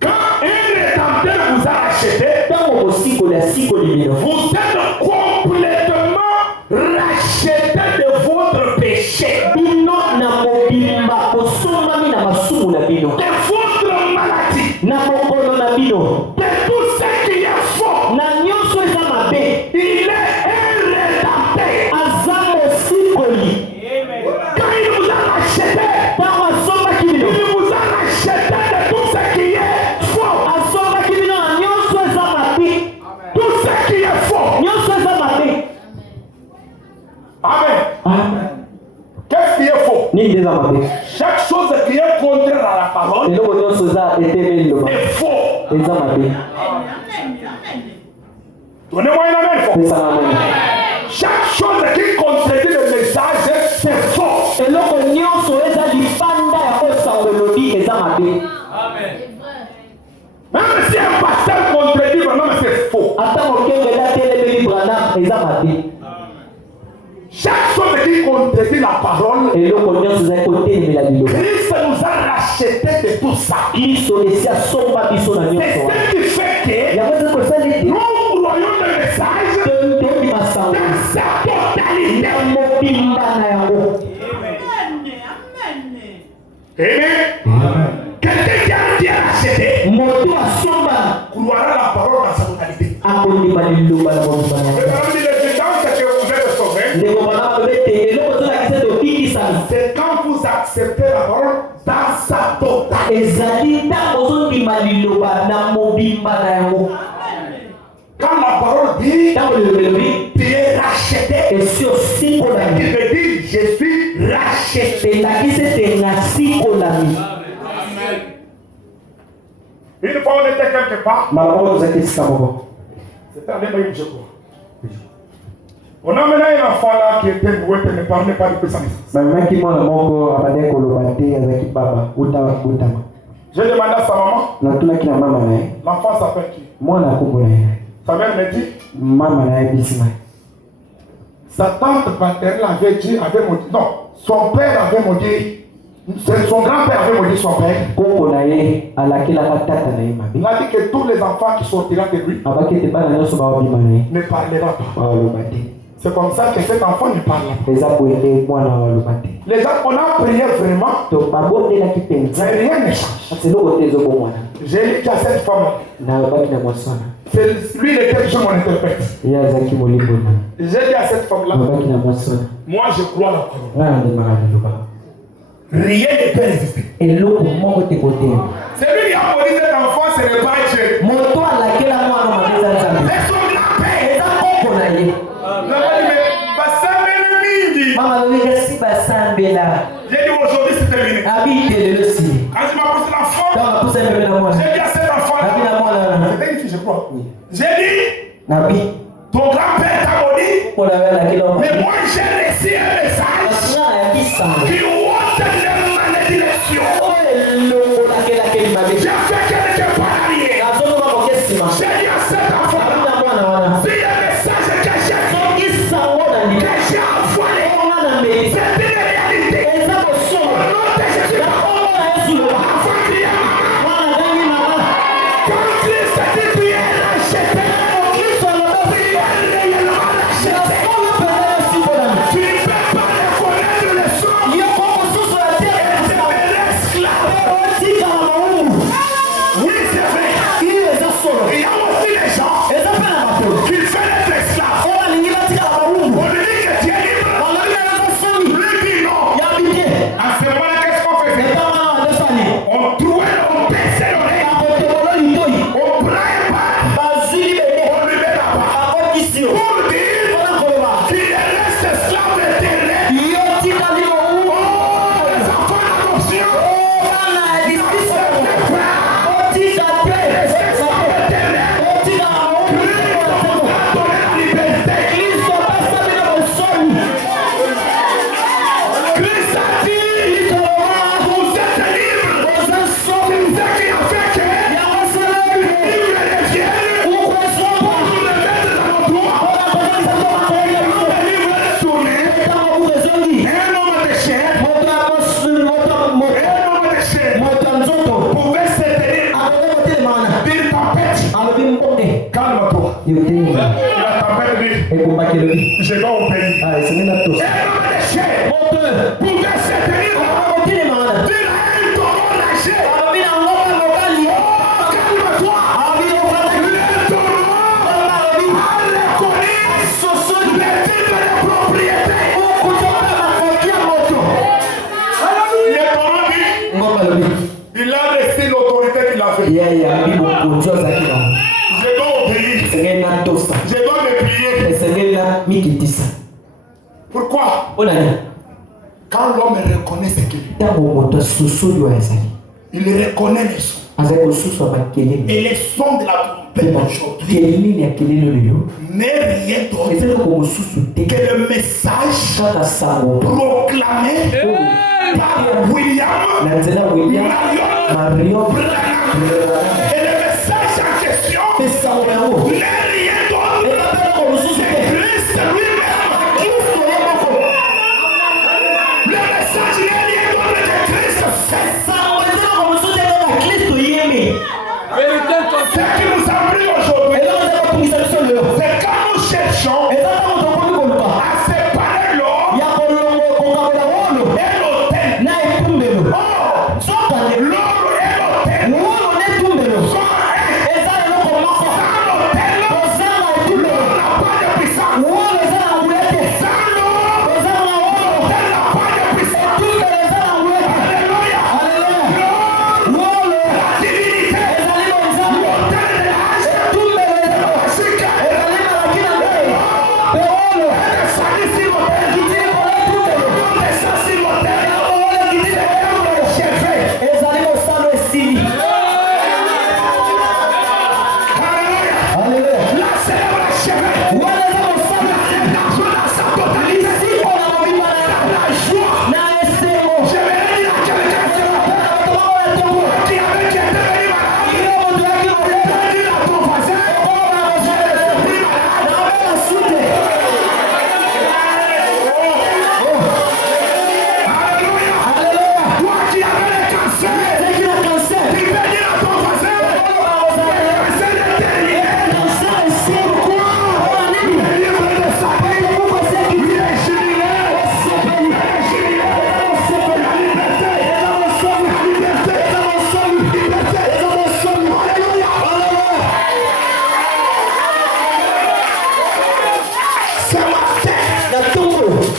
quand un rédempteur vous a acheté, vous êtes complètement racheté de votre péché, de votre maladie, de tout ce qui est faux. Il est un rédempteur. Quand il vous a racheté, il vous a racheté de tout ce qui est faux. Tout ce qui est faux. Amen. Qu'est-ce qui est faux? Chaque chose qui est contraire à la parole est faux. Donnez-moi une amen faux. Chaque chose qui contredit le message, c'est faux. Même si un pasteur contredit, vraiment c'est faux. Chaque chose qui contredit la parole, Christ nous a racheté de tout ça. C'est ce qui fait que nous croyons le message dans sa totalité. Amen. Quelqu'un qui a été racheté croira la parole dans sa totalité. C'est quand vous acceptez la parole dans sa totalité. Quand la parole dit, tu es racheté. Il veut dire, je suis racheté. Une fois on était quelque part. C'était à l'Émaïm, je crois. On a mené un enfant là qui était doué et ne parlait pas depuis sa naissance. J'ai demandé à sa maman. L'enfant s'appelle qui? Sa mère me dit. Sa tante paternelle avait dit, non, son père avait maudit. Son grand-père avait maudit son père. Il a dit que tous les enfants qui sortiront de lui ne parleront pas. C'est comme ça que cet enfant ne parle pas. Les gens, on a prié vraiment. Mais rien ne change. J'ai dit à cette femme-là. C'est lui lequel je m'en interprète. J'ai dit à cette femme-là. Moi je crois la parole. Rien ne peut résister. C'est lui qui a maudit cet enfant, ce n'est pas Dieu. C'est son grand-père. J'ai dit aujourd'hui c'est terminé. Quand il m'a poussé l'enfant, j'ai dit à cet enfant, c'était une fille je crois. J'ai dit, ton grand-père t'a maudit, mais moi j'ai reçu un message qui ôte les malédictions. J'ai fait quelque part arrière. J'ai dit à cet enfant, c'est un message que j'ai envoyé. C'est une réalité. Au nom de Jésus. Quand Christ dit tu es racheté, tu es réellement racheté. Tu ne peux pas reconnaître le sang et te rester Je vais au pays. Ah, c'est même tous. Pouvait se tenir là. Il a un taureau lâché. Calme-toi. Le taureau a reconnu les titres de propriété. Le taureau dit, il a resté l'autorité qu'il avait. Je dois obéir. Je dois me plier. Pourquoi? Quand l'homme reconnaît ce qu'il est, il reconnaît les sons. Et les sons de la trompette aujourd'hui n'est rien d'autre que le message proclamé par William Marion Branham. Et le message en question n'est rien d'autre que Christ lui-même. Le message n'est rien d'autre que Christ. C'est ça. Ce qui nous a pris aujourd'hui, c'est quand nous cherchons à séparer l'homme et l'autel. L'homme et l'autel.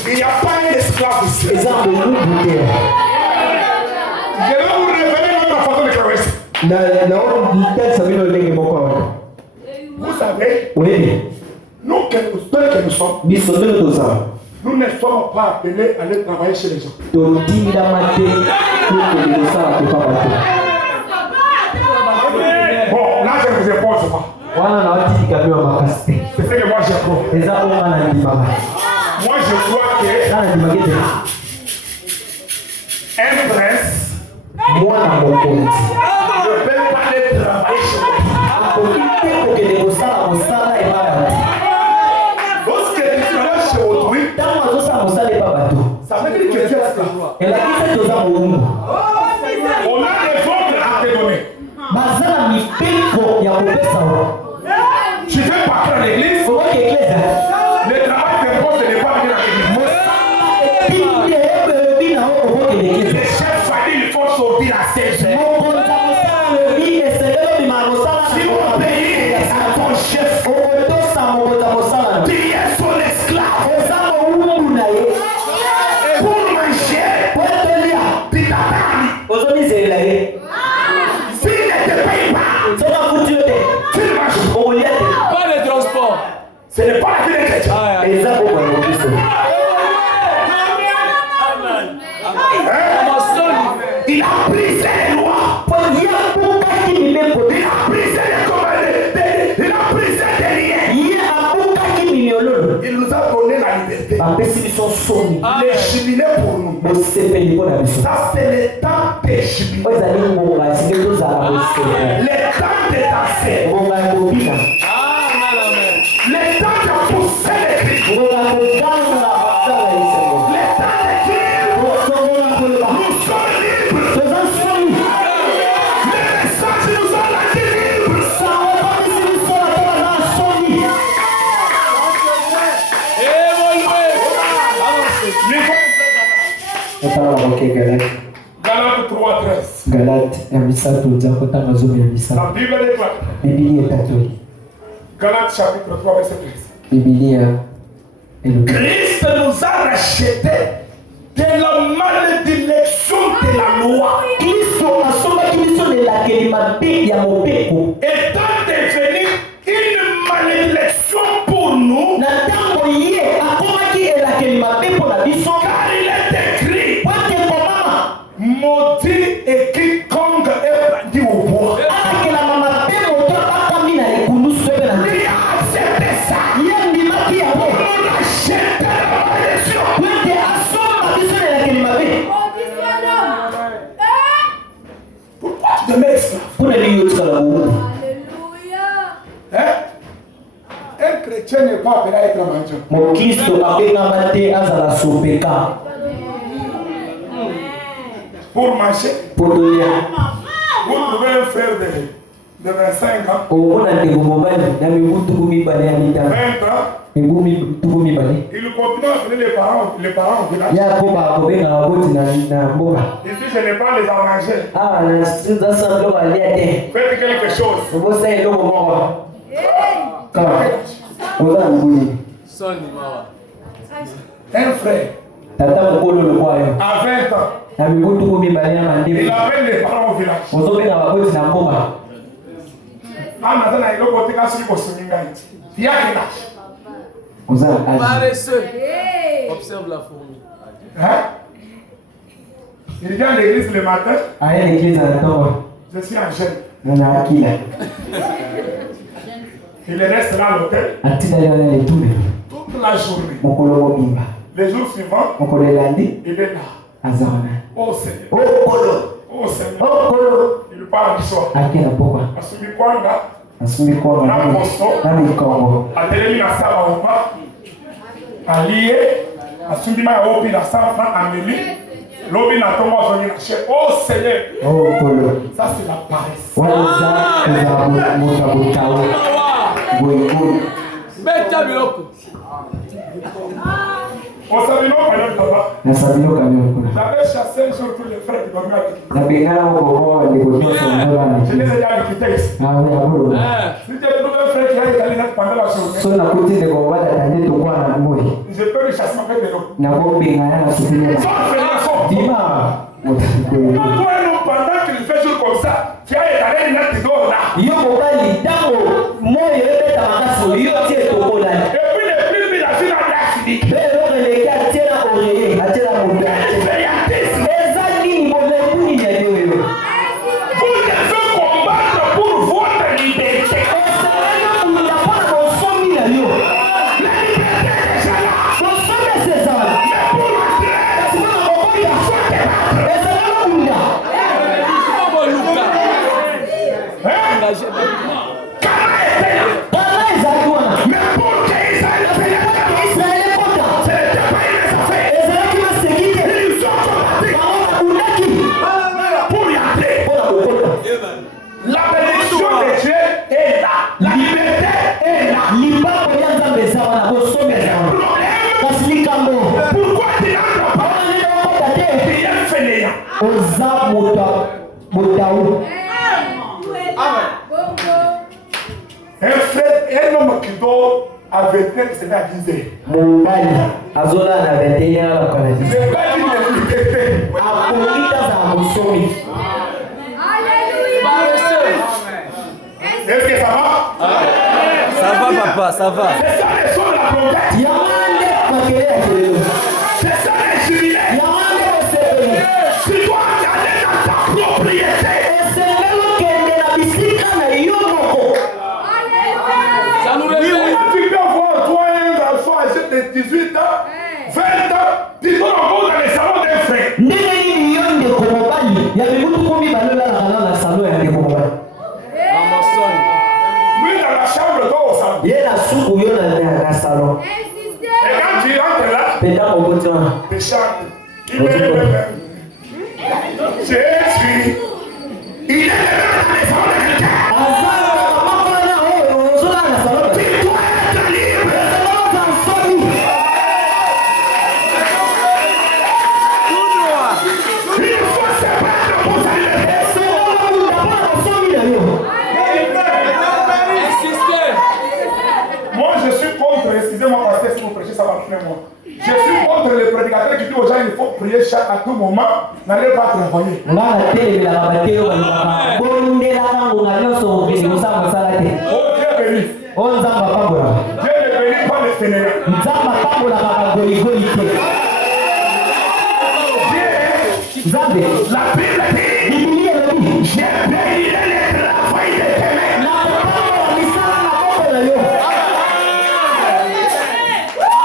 Il n'y a pas un esclave ici. Je vais vous révéler notre façon de caresser. Vous savez, nous que nous sommes, nous ne sommes pas appelés à aller travailler chez les gens. Bon, là je ne vous impose pas. C'est ce que moi j'apprends. Moi je crois que un prince ne peut pas aller travailler chez moi. Lorsque tu seras chez autrui, ça veut dire que tu es esclave. On a des ordres à te donner. Tu fais partir à l'église. Le travail t'impose de ne pas venir à l'église. Les chefs familles, il faut sortir à 16 heures. Si on paye à ton chef, tu es son esclave. Pour manger, tu t'attends. S'il ne te paye pas, tu marches. Pas de transport. Ce n'est pas la vie des chrétiens. Il a brisé les lois. Il a brisé les commandements. Il a brisé des liens. Il nous a donné la liberté. Les jubilés pour nous. Ça c'est le temps des jubilés. Le temps de danser. Le temps de pousser les cris. Le temps de dire nous sommes libres. Les messages nous ont rendu libres. Okay, Galate. Galates 3:13. Galate ya misato nzakota mazomi ya misato. La Bible déclare. Biblia etatoli. Galates chapitre 3 verset 13. Biblia elobi. Christ nous a rachetés de la malédiction de la loi. Kristo asomaki biso lelakeli mabe ya mobeko. Étant devenu une malédiction pour nous. Na ntango ye akomaki elakeli mabe mpona biso. Car il est écrit. Pote komama. Maudit et quiconque est pendu au bois. Alakelama mabe moto akambi na ekulusu mpe na Il a accepté ça. ye ndimaki yango. On rachète la malédiction. Pote asomba biso lelakeli mabe. Pourquoi tu demeures esclave? Mpona nini yotikala bowu. Hein? Un chrétien n'est pas appelé à être mendiant. Mokristo abengama te azala sopeka Pour manger, potolia. vous trouvez un frère de 25 ans, Omona ndeko mobali na mibu tuku mibale ya 20 mitano. ans, Mibu tuku mibale. il continue à appeler les parents au village. Yakoba akobenga maboti na mboka. Ici, je n'ai pas les arrangés. Ah, na siza samlo balia te. Faites quelque chose. Obosa eloko moko. Kama. Oza nguni. Un frère, Tata mokolo lokwayo. à 20 ans, Na mibu tuku mibale ya il mandebe. appelle les parents au village. Ozobenga maboti na mboka. Ah, maintenant, il a côté qu'à celui qui s'est il y a quel âge? Oza aji. Paresseux. Observe la fourmi. Hein? Il vient à l'église le matin, Aya l'église anatoka. je suis en jeûne. Na akila. Il reste là à l'hôtel Atina yana etume. toute la journée. Mokolo mobimba. Les jours suivants, Mokolo elandi il est là. azawana. Oh Seigneur, Okolo. oh Seigneur. Okolo. Il parle du soir. Akina boka. Asumi kwanga, Asumi kwa na posto, na mikongo. atelemi na saba opa, allié, asumi ma opi na 100 francs ameli, lobi na tomba zoni na chef. Oh Seigneur, Okolo. ça c'est la paresse. Waza za mota botawo. Boyeko. Beta biloko. On s'est mis au palais de tabac. Na sabino kamyo kuna. J'avais chassé un jour tous les frères qui dormaient avec lui. Na bengana moko kwa ndiko nyoso ndola Je les ni. ai déjà quittés ici. Na ya bolo. Eh. Si j'ai trouvé un frère qui a été allé pendant la journée, So na kuti ndiko wala tande to kwa na moi. je peux le chasser avec des lots. Na ko bengana na supina. Son frère, son. Dima. Motako. Toi, un homme, pendant qu'il fait jour comme ça, tu as étalé une lettre d'or là. Yo mobali tango moyo ebeta makasi yo tie tokola. Et puis les plus de la ville a accident. Lelo keleke atiela oreye atiela mobe atiela. Eza nini molekuni ya yo yo. Vous devez combattre pour votre liberté. Esalana munda mpona bosomi na yo. La liberté est déjà là. Bosomi esezala. Mais pour la terre, Kasi mpona kokoya. Esalana munda. Engagé. Kana était là. Kana ezali wana. Mais pour que Israël fasse Israele kota. ce n'était pas une affaire. Ezalaki maseki te. Ils ont combattu Bango babundaki. pour y entrer. Mpona kokota. La bénédiction de Dieu est là. La liberté est là. Libango ya Nzambe eza wana bosomi eza wana. Problème, Kasi likambo. pourquoi tu n'entres pas? Wana nini okota te. Tu es fainéant. Oza moto botawu. Un frère, un homme qui dort à 21 c'est à 10 heures. Mobali azola na 21 bakana Je vais dire la liberté. akokita za bosomi. Paresseux. Est-ce que ça va? Ça va, papa, ça va. C'est ça les choses de la prophète. Yamande makele ya kelelo. C'est ça les jubilés. Yamande osepeli. Tu dois aller dans ta propriété. Esengelo kende na bisika na yo moko. Ça nous Oui, réveille. tu peux voir toi un garçon âgé de 18 ans, 20 ans, tu dois encore dans les salons d'un frère. Ndenge nini yo ndeko mobali ya mikutu kumi balolalaka na salo ya ndeko mobali. Amazon. Lui dans la chambre, toi au salon. Ye na suku yo na salon. Et quand tu rentres là, Peta mokoti wana. tu chantes. Il est Jésus, dis aux gens, il faut prier à tout moment, n'allez pas travailler. Oh, Dieu ne bénit pas les Sénégalais. La Bible dit, j'ai béni les travail de tes mains.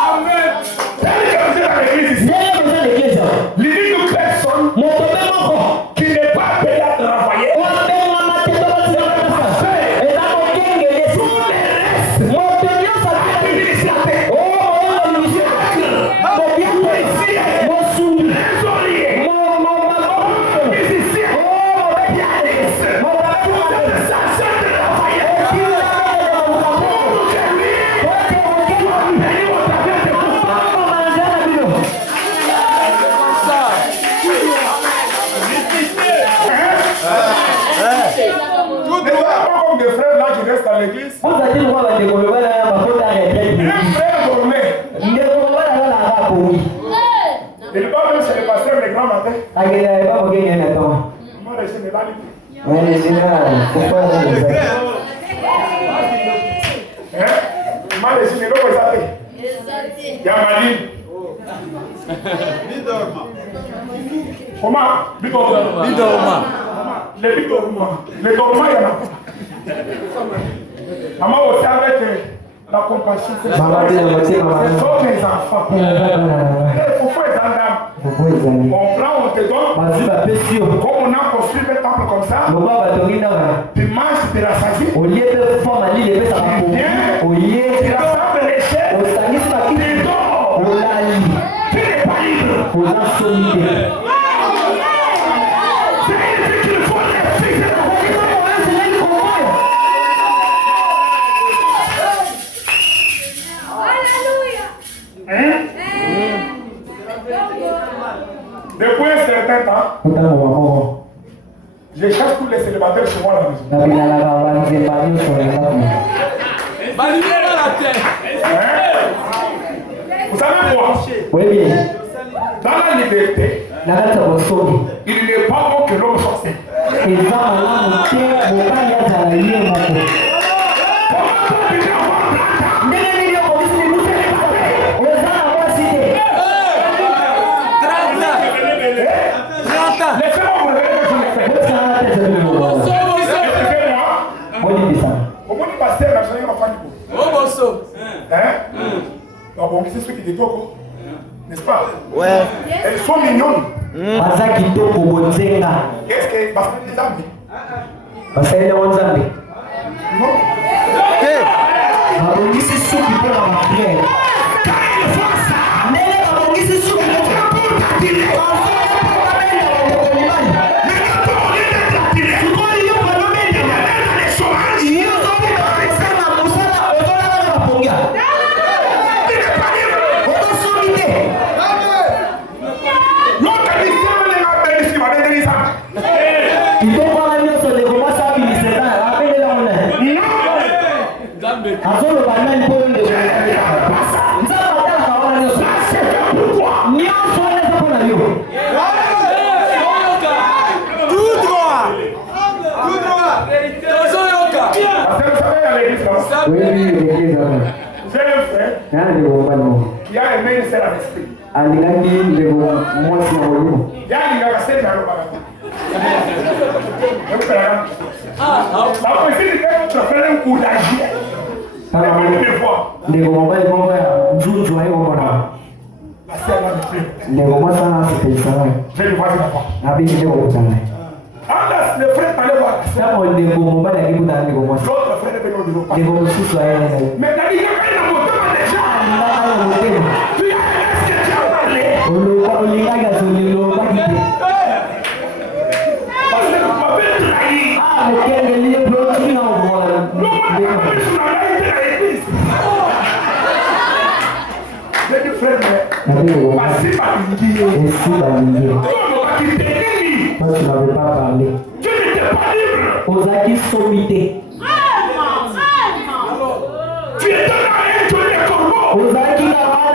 Amen. L'idée de personne qui n'est pas payé à travailler. Des frères là qui restent à l'église. Un frère dormait. Il n'est pas même chez le pasteur les grands matins. Moi, je ne pas comment? Bidorma. Les bidorma. Les dormants, il y en a pas. Maman aussi avec la compassion. C'est ça les enfants. Il faut faire des âmes. On prend, on te donne. Comme on a construit un temple comme ça, tu manges, tu rassasies. Tu rassembles les chaises. Tu dors. Tu n'es pas libre. Depuis un certain temps, je cherche tous les célibataires chez moi à la maison. Vous savez quoi? Dans la liberté, il n'est pas bon que l'homme soit seul. C'est ceux qui te toquent, n'est-ce pas? Ouais. Elles sont mignonnes. Est-ce que parce que les amis? Parce qu'elles ont des amis. Non. C'est ceux qui peuvent la marquer. Quand ils font ça, c'est ceux qui peuvent oui, l'église. J'ai un frère qui a aimé une seule à l'esprit. Il a une gagassette à l'opération. Ça peut dire que tu fais un coup d'agir. Je vais voir la fois. Le frère allait voir. L'autre frère est venu au bureau. Mais David, il a déjà. Tu as ce que tu as parlé. Parce que tu m'avais trahi. J'ai dit frère, mais pas si toi, tu n'avais pas parlé. Tu n'étais pas libre. Ozaki sommité. Tu étais dans un tour de corbeau. Ozaki n'a pas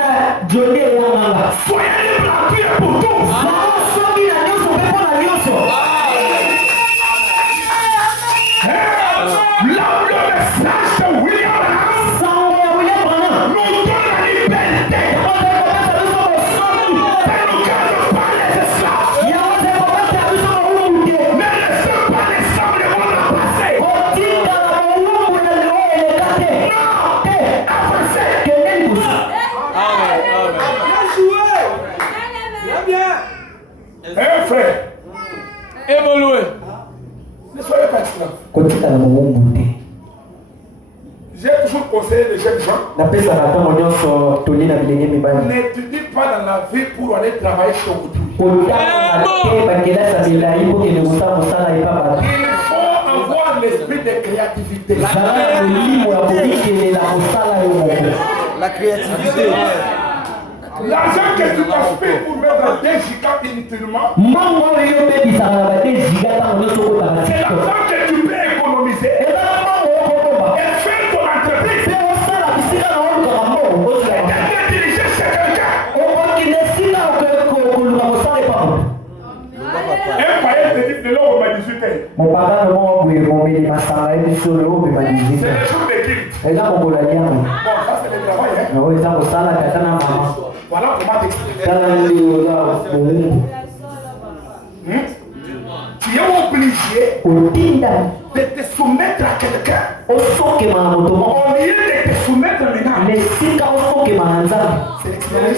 Soyez libre à prier pour tous. Le message de William Branham nous donne la liberté. C'est nous qui ne pas les esclaves. Ne laissez pas les sables de passer. Eh frère, Évoluez. ne soyez pas esclaves. J'ai toujours conseillé les jeunes gens, n'étudie pas dans la vie pour aller travailler chez autrui. Il faut avoir l'esprit de créativité. La créativité. L'argent que tu gaspilles pour mettre dans des gigas inutilement, c'est l'argent que tu peux économiser et faire ton entreprise. Et diriger chez quelqu'un. Un païen te dit de l'eau à 18 heures. C'est le jour de guide. Bon, ça c'est le travail. Hein? Voilà comment t'expliquer. Tu es obligé de te soumettre à quelqu'un au lieu de te soumettre maintenant. C'est l'expérience.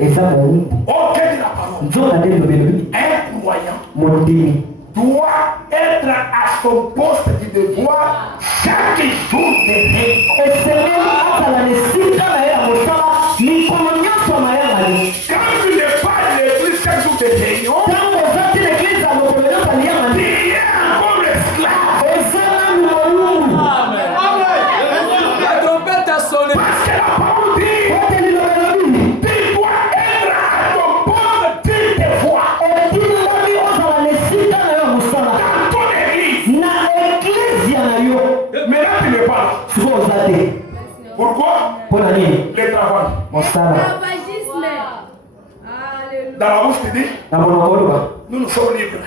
Auquel la parole. Un croyant doit être à son poste du devoir chaque jour de vie. Quand tu n'es pas à l'église chaque jour de réunion, tu es encore l'esclave. La trompette a sonné. Parce que la parole dit, tu dois être à ton poste du devoir. Dans ton église. Mais là, tu n'es pas là. Pourquoi? Le travail. Dans la bouche, tu dis, nous sommes libres.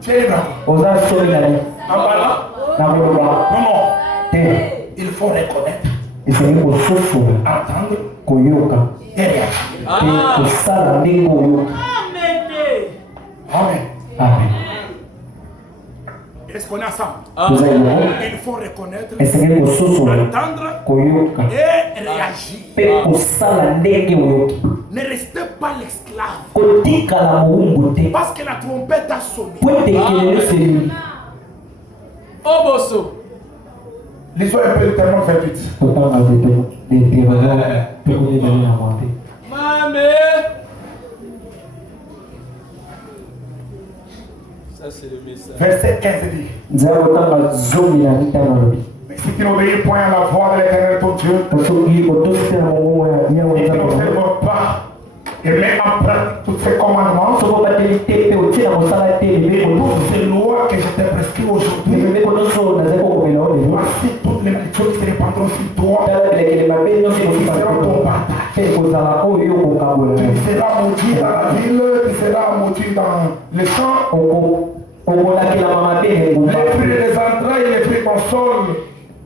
Tu es libre. En parlant? Non. Il faut reconnaître, entendre et réagir. Amen. Est-ce qu'on est ensemble? Il faut reconnaître, entendre et réagir. Ne restez pas l'esclave. Parce que la trompette a sonné. Oh bosso. Lisons un peu le Deutéronome 28. Mamé. Ça c'est le message. Verset 15 dit, mais si tu n'obéis point à la voix de l'Éternel ton Dieu, et tu n'observes pas et mets en pratique tous ces commandements, toutes ces lois que je t'ai prescrites aujourd'hui, voici toutes les malédictions qui se répandront sur toi, qui seront ton partage. Tu seras maudit dans la ville, tu seras maudit dans les champs. Les fruits des entrailles, les fruits qu'on sol,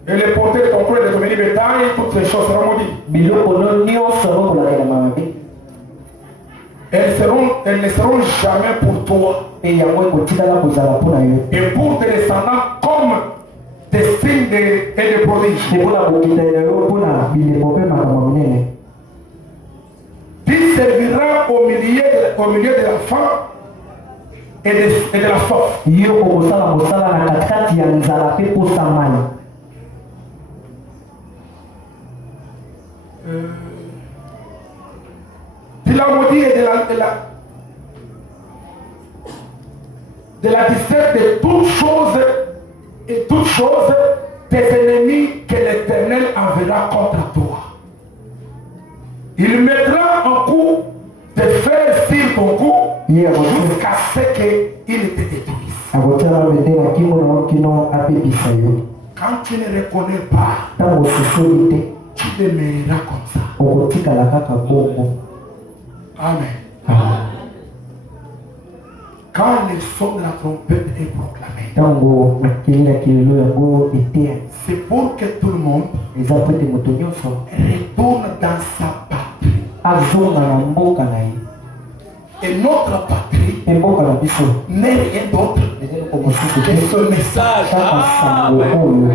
et les portées de ton corps et de ton bétail, toutes ces choses seront maudites. Elles ne seront jamais pour toi et pour tes descendants comme des signes et des prodiges. Tu serviras au milieu de la faim et de la soif. Tu l'as maudit et de la disserte de toutes choses, tes ennemis que l'Éternel enverra contre toi. Il mettra un coup de fer sur ton cou jusqu'à ce qu'il te détruise. Quand tu ne reconnais pas, tu demeurera comme ça. okotikala kaka bongo. Amen. Quand le son de la trompette est proclamé, Tango makili ya kilelo yango etea. c'est pour que tout le monde Eza po ete moto nyonso retourne dans sa patrie. azonga na mboka na ye. Et notre patrie Mboka na biso n'est rien d'autre ezali mosusu que te ce message. kaka sango oyo.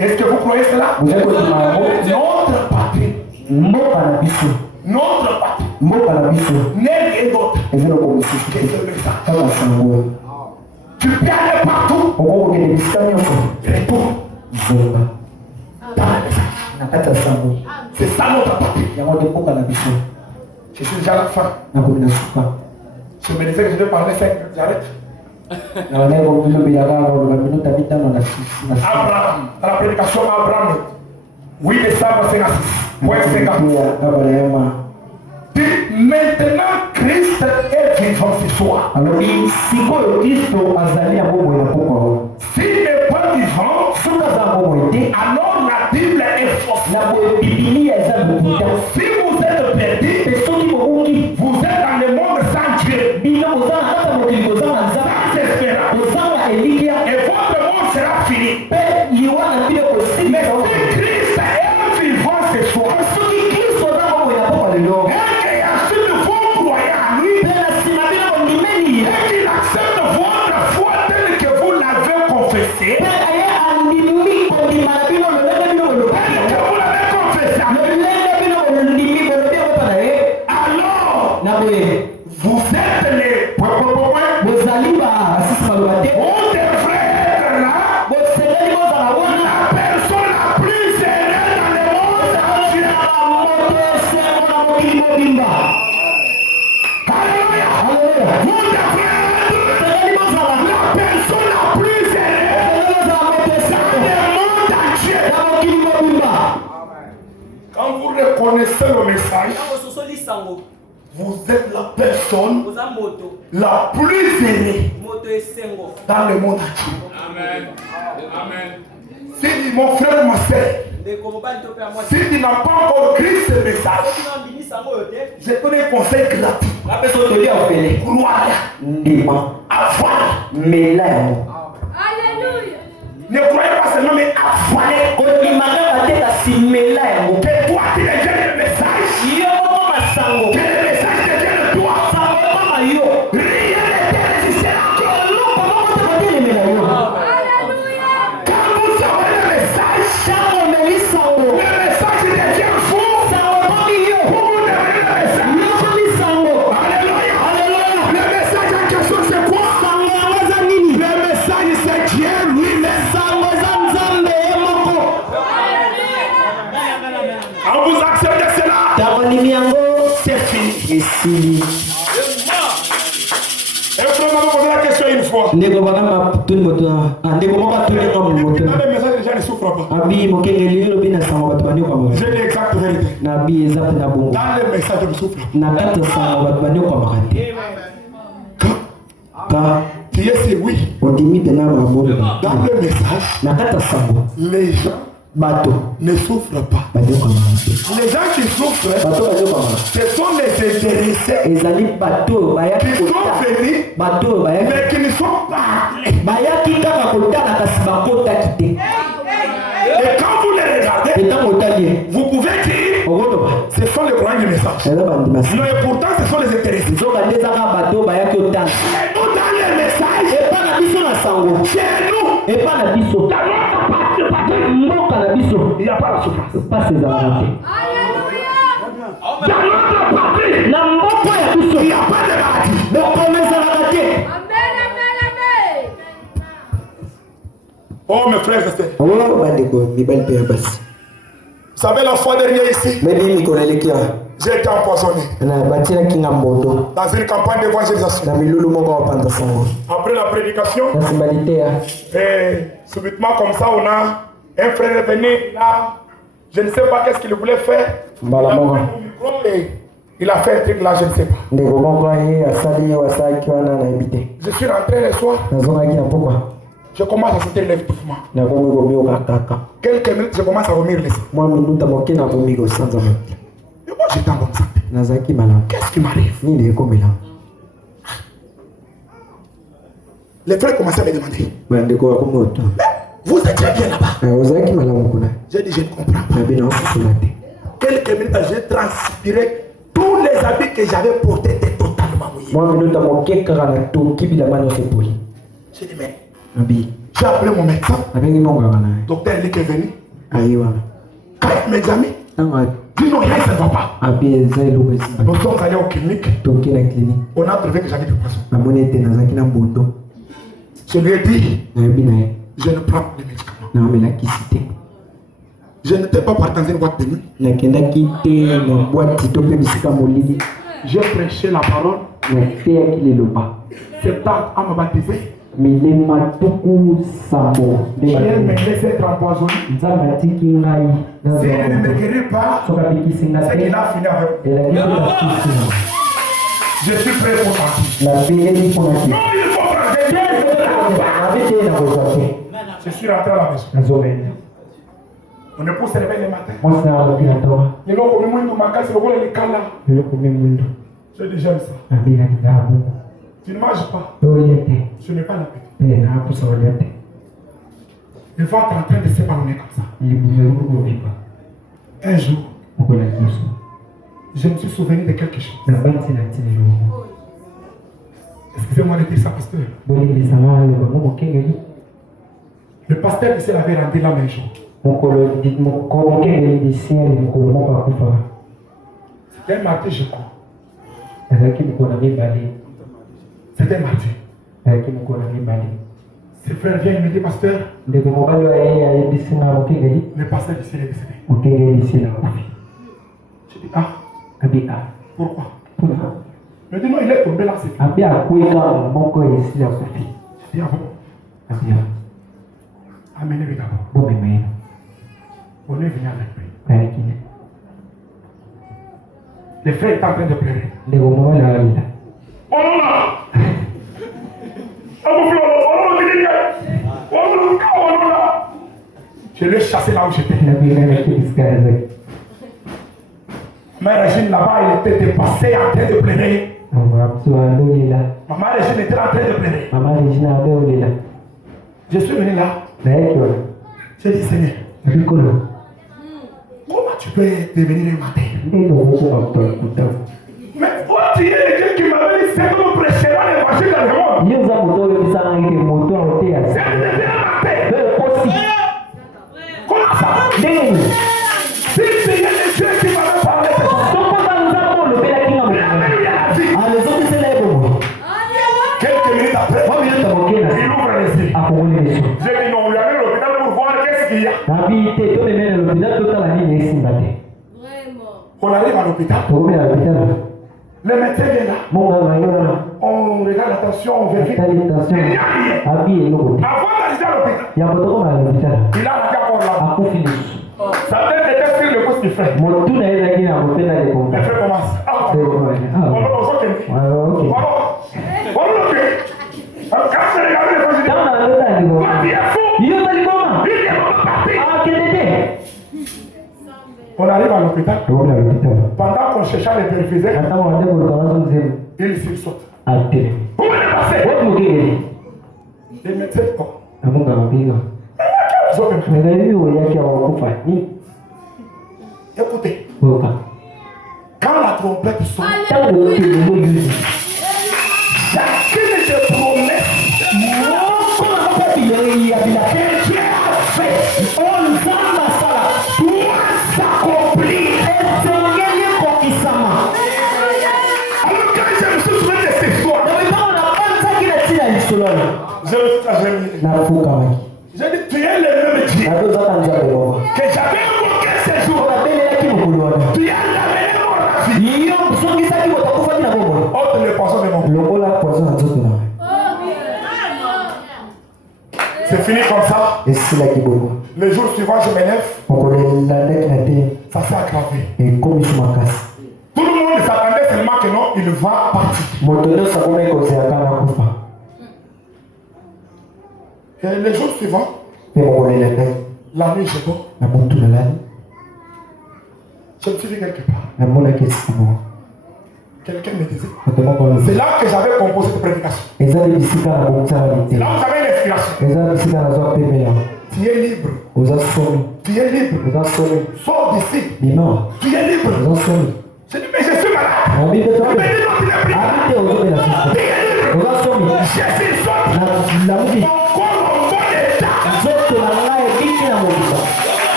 Est-ce que vous croyez cela? Ozali kondima yango Notre patrie, mboka na biso notre patrie mboka na biso n'est rien d'autre ezali mosusu que te ce message. kaka sango oyo. Tu peux aller partout, okokokende bisika nyonso retourne zonga dans le message. na kati ya sango. C'est ça notre patrie. Yango nde mboka na biso. Je suis déjà à la fin. Nakomi na suka. Je me disais que je vais parler 5 minutes, j'arrête. Na wale komilobela kaka koloba minute mitano na suka. Abraham, dans la prédication Abraham, 8 décembre 56.50. Maintenant Christ est vivant ce soir. Alors, sikoyo Kristo azali ya bombo ya pokwa. S'il n'est pas vivant, Suka za bombo ete alors la Bible est fausse. na boye Biblia eza lokuta. Si vous êtes perdu, Soki bokungi vous êtes dans le monde sans Dieu, bino kozala kata mokili kozala nzambe sans espérance, kozala elikia et votre monde sera fini. mpe liwa na bino Mais kosila. si Christ est vivant ce soir, Soki Kristo aza bombo ya pokwa lelo et qu'il assume vos croyants à lui, mpe na nsima bino kondimeni ye et qu'il accepte votre foi telle que vous l'avez confessée, mpe aye andimi kondima na bino lolenge bino koloba telle que vous l'avez confessée, lolenge bino kolondimi kolobi yango mpa na ye alors na boye vous êtes les bozali basisi maloba te on devrait être là, bosengeli bozala wana la personne la plus heureuse dans le monde entier. moto esengo na mokili mobimba. Alléluia. Alleluya. Vous devrez être Bosengeli bozala la personne la plus heureuse bozala moto esengo dans le monde entier. na mokili mobimba. Quand vous reconnaissez le message, ososoli sango vous êtes la personne oza moto la plus heureuse moto esengo. dans le monde entier. Amen. Amen. Si dit mon frère, ma soeur, ndeko mobali to mpe ya mwasi si tu n'as pas encore pris ce message, soki nambimisa yango oyo te je te donne un conseil gratuit. Apesa otoli ofele Croire, ndima avoir. mela yango. Ne croyez pas seulement, mais avaler. Kondima kaka te kasi mela yango. Que toi tu deviennes le message. Yo moko masango. Que le message devienne toi. Sango mama yo. Rien ne te résistera. Eloko moko te kotelemela yo. Quand vous avez le message, Sango omeli sango. le message devient fou. Sango komi yo. Vous devenez le message. Yo komi sango. Alléluia. Alleluya. Le message en question c'est quoi? Sango yango eza nini? Le message c'est Dieu lui-même. Sango eza Nzambe ye moko. Quand vous acceptez cela, Tabandimi yango c'est fini. esili. Et frère m'a posé la question une fois. Ndeko bakamba tuni moto ndeko moko atulinga mu moto. Dans les messages, les gens ne souffrent pas. Abi mokengeli lobi na sango bato baniokwama. J'ai l'exacte vérité. Na bi eza mpe na bongo. Dans les messages, je ne souffre pas. Na kati ya sango bato baniokwamaka te. Ka Tu es c'est oui. ondimi mpe na babongo. Dans le message, Na kati ya sango les gens bato ne souffrent pas. baniokwamaka te. Les gens qui souffrent, Bato baniokwamaka. ce sont les intéressés Ezali bato oyo bayaki qui sont kota. venus, Bato oyo bayaki mais qui ne sont pas appelés. bayaki kaka kotala kasi bakotaki te. Et quand vous les regardez, Etango otali ye vous pouvez dire, okoloba ce sont les croyants du message. eza bandimasi. Mais pourtant, ce sont les intéressés. Nzoka nde ezaka bato oyo bayaki otala. Et nous, dans les messages, Epa na biso na sango. chez nous, Epa na biso. dans notre partie, Mboka na biso. il n'y a pas la souffrance. Pasi ezalaka te. Dans notre partie, Na mboka ya biso. il n'y a pas de maladie. Bokono ezalaka te. Oh, mes frères et sœurs. Oh bandeko mibali mpe ya basi. Vous savez, la fois dernière ici, Bebi mikolo eleki awa. j'ai été empoisonné Na batielaki nga mboto. dans une campagne d'évangélisation. Na milulu moko apanza sango. Après la prédication, Na simbali te ya. et subitement comme ça, on a un frère venu là. Je ne sais pas qu'est-ce qu'il voulait faire. Il a Mbala pris moko. mon micro et il a fait un truc là, je ne sais pas. Ndeko moko ye asali ye wasalaki wana nayebi te. Je suis rentré le soir. Nazongaki na pokwa. Je commence à sentir l'étouffement. Quelques minutes, je commence à vomir les sangs. Mais moi, j'étais en bonne santé. Qu'est-ce qui m'arrive? Les frères commençaient à me demander. Vous êtes bien là-bas. J'ai dit, je ne comprends pas. Quelques minutes, j'ai transpiré. Tous les habits que j'avais portés étaient totalement mouillés. J'ai dit, mais j'ai appelé mon médecin. Docteur Elik est venu. Quand il m'examine, il dit non, rien, ça ne va pas. Nous sommes allés aux cliniques. On a trouvé que j'avais du poisson. Je lui ai dit, je ne prends pas de médicaments. Je n'étais pas parti dans une boîte de nuit. J'ai prêché la parole. Cette tante m'a baptisé. Si elle me laisse être empoisonné, si elle ne me guérit pas, c'est qu'il a fini avec moi. Je suis prêt pour partir. Non, il faut partir. Je suis rentré à la maison. Mon épouse se réveille le matin. Je dis j'aime ça. Tu ne manges pas. Je n'ai pas l'appétit. Le ventre est en train de se ballonner comme ça. Un jour, je me suis souvenu de quelque chose. Excusez-moi de dire ça, pasteur. Le pasteur ici l'avait rendu la même chose. C'était un mardi, je crois. C'était un mardi. Ce frère vient et me dit, pasteur, le pasteur ici est décédé. Je dis, ah, pourquoi? Il me dit, non, il est tombé là, c'est fini. Je dis, ah bon? Amenez-le d'abord. On est venu avec lui. Le frère est en train de pleurer. Oh non, là! Je l'ai chassé là où j'étais. Mère Régine là-bas, il était dépassé en train de pleurer. Maman Régine était en train de pleurer. Je suis venu là. J'ai dit, Seigneur, comment tu peux devenir un matin? Mais toi, tu es le Dieu qui m'avait dit, c'est comme prêchera l'évangile dans le monde. C'est un matin. Comment ça? Si c'est le Dieu qui m'avait parlé, c'est ça. Quelques minutes après, il ouvre les yeux. J'ai dit non, on lui a mis l'hôpital pour voir qu'est-ce qu'il y a. On arrive à l'hôpital. Le médecin est là. On regarde l'attention, on vérifie. Il n'y a rien. Avant d'arriver à l'hôpital, il a regardé là. Ça peut être sur le pouce du frère. Le frère commence. On arrive à l'hôpital. Pendant qu'on cherchait les périphériques, il s'y saute. Où est passé? Les médecins. Écoutez, quand la trompette sonne, chacune des promesses que Dieu a fait, on doit s'accomplir. Alors quand je me suis souvenu de cette histoire, j'ai dit, tu es le même Dieu que j'avais invoqué ce jour. Tu as ramené mon vie. Ôte le poison de mon vie. C'est fini comme ça. Le jour suivant, je m'élève. Ça s'est aggravé. Tout le monde s'attendait seulement que non, il va partir. Et les jours suivants, l'année je dors. Je me suis dit quelque part. Quelqu'un me disait. C'est là que j'avais composé cette prédication. C'est là où j'avais l'inspiration. Tu es libre. Tu es libre. Sors d'ici. Tu es libre. Je dis, mais je suis malade. Il me dit, non, tu n'es plus malade. Tu es libre. Je suis sorti. Mon corps en bon état.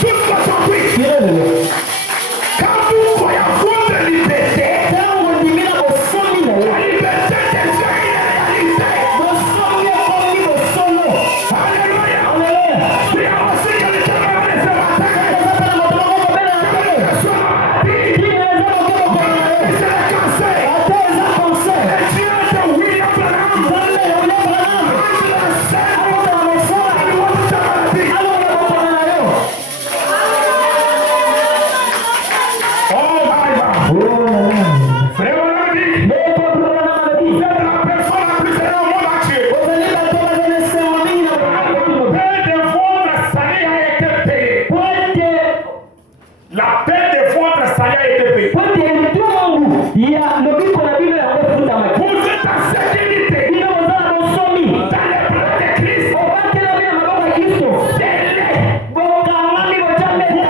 Jusqu'à aujourd'hui. Quand vous croyez à votre liberté, la liberté des gens est réalisée. Alléluia. Tu as aussi quelqu'un qui va laisser la terre. C'est le cancer. Et Dieu de William Branham. Entre la scène et votre maladie. Oh my God. Frère Branham, vous êtes la personne la plus aimée au monde entier. La paix de votre salaire a été payée. Vous êtes en sécurité dans les bras de Christ. C'est laid.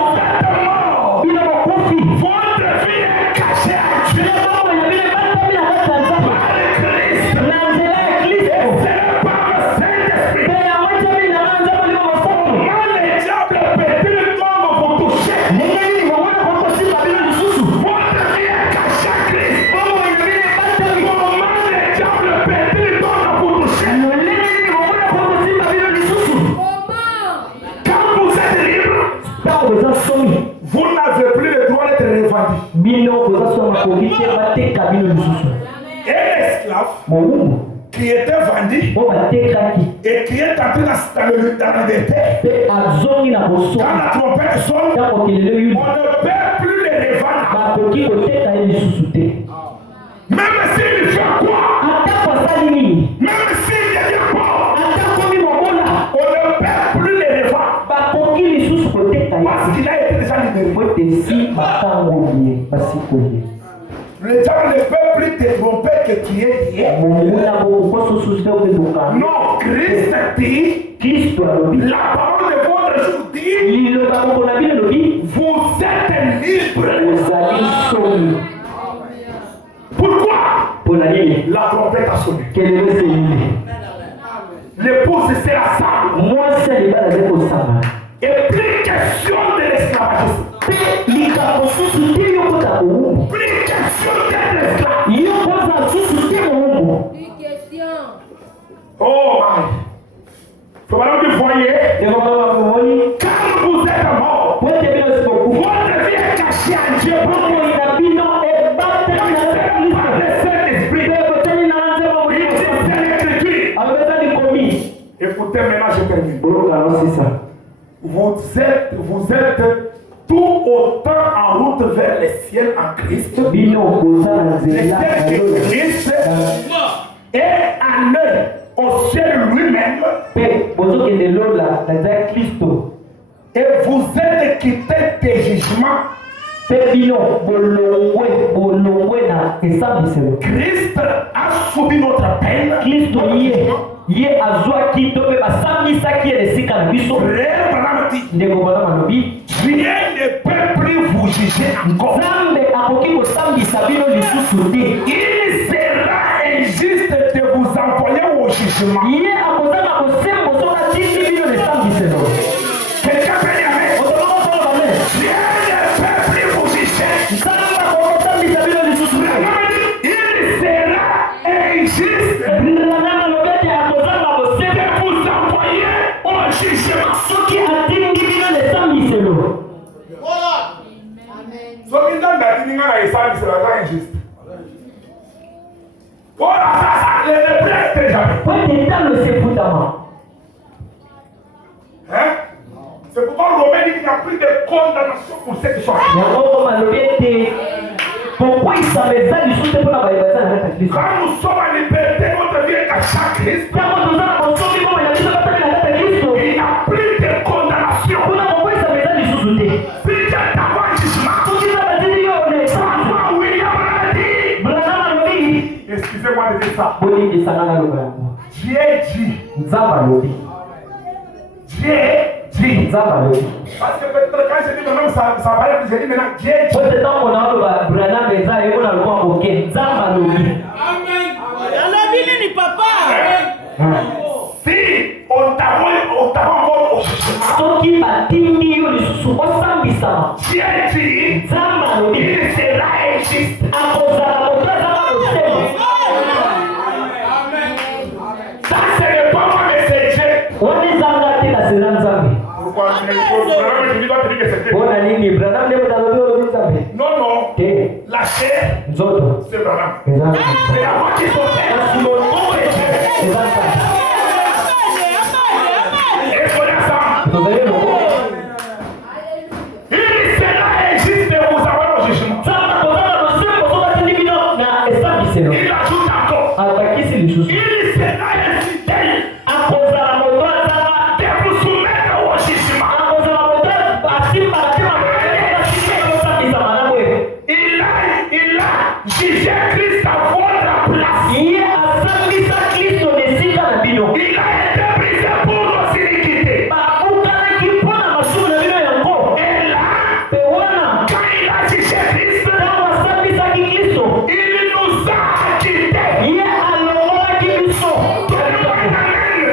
Vous êtes mort. Votre vie est cachée à Dieu par Christ. Et c'est par le Saint-Esprit. Quand le diable peut-il tomber pour toucher, votre vie est cachée à Christ. Comment le diable peut-il tomber pour toucher? Quand vous êtes libre, vous n'avez plus le droit d'être revendu. Un esclave qui était vendu et qui est entré dans le liberté. Quand la trompette sonne, on ne peut plus les revendre. Même s'il fait quoi? Même s'il devient pauvre, on ne peut plus les revendre. Parce qu'il a été déjà libéré. Le diable ne peut plus te tromper que tu es lié. Non, Christ dit, la parole de votre jour dit, vous êtes libre. Pourquoi? La trompette a sonné. L'épouse c'est la sable. Et plus question de l'esclavagisme. Plus question d'être esclave. Oh my. Faut pas que vous voyez. Quand vous êtes mort, votre vie est cachée à Dieu. Écoutez, maintenant je termine. Vous êtes tout autant en route vers le ciel en Christ. Le ciel de Christ est en œuvre au ciel lui-même. Et vous êtes quittés des jugements. Christ a subi notre peine. Rien ne peut plus vous juger encore. Il sera injuste de vous envoyer au jugement. Quelqu'un peut dire amen. Rien ne peut plus vous juger. Il sera injuste de vous envoyer au jugement. C'est pourquoi Romain dit qu'il n'y a plus de condamnation pour cette chose. Quand nous sommes en liberté, notre vie est à chaque Christ. ça. Dieu dit. Dieu dit. Parce que peut-être quand je dis maintenant, ça paraît que je dis maintenant Dieu dit. Amen. Alors, dis-le, papa. Si on t'a encore au jugement, Dieu dit, il sera injuste. Ça, ce n'est pas moi, mais c'est Dieu. Pourquoi tu dis pas que c'est Dieu? Non, non. La chair, c'est Branham. Mais avant qu'il soit fait, c'est Dieu. Et pour l'instant, il sera injuste de vous avoir au jugement. Il ajoute encore. Il sera incité de vous soumettre au jugement. Il a jugé Christ à votre place. Il a été brisé pour nos iniquités. Et là, quand il a jugé Christ, il nous a quittés.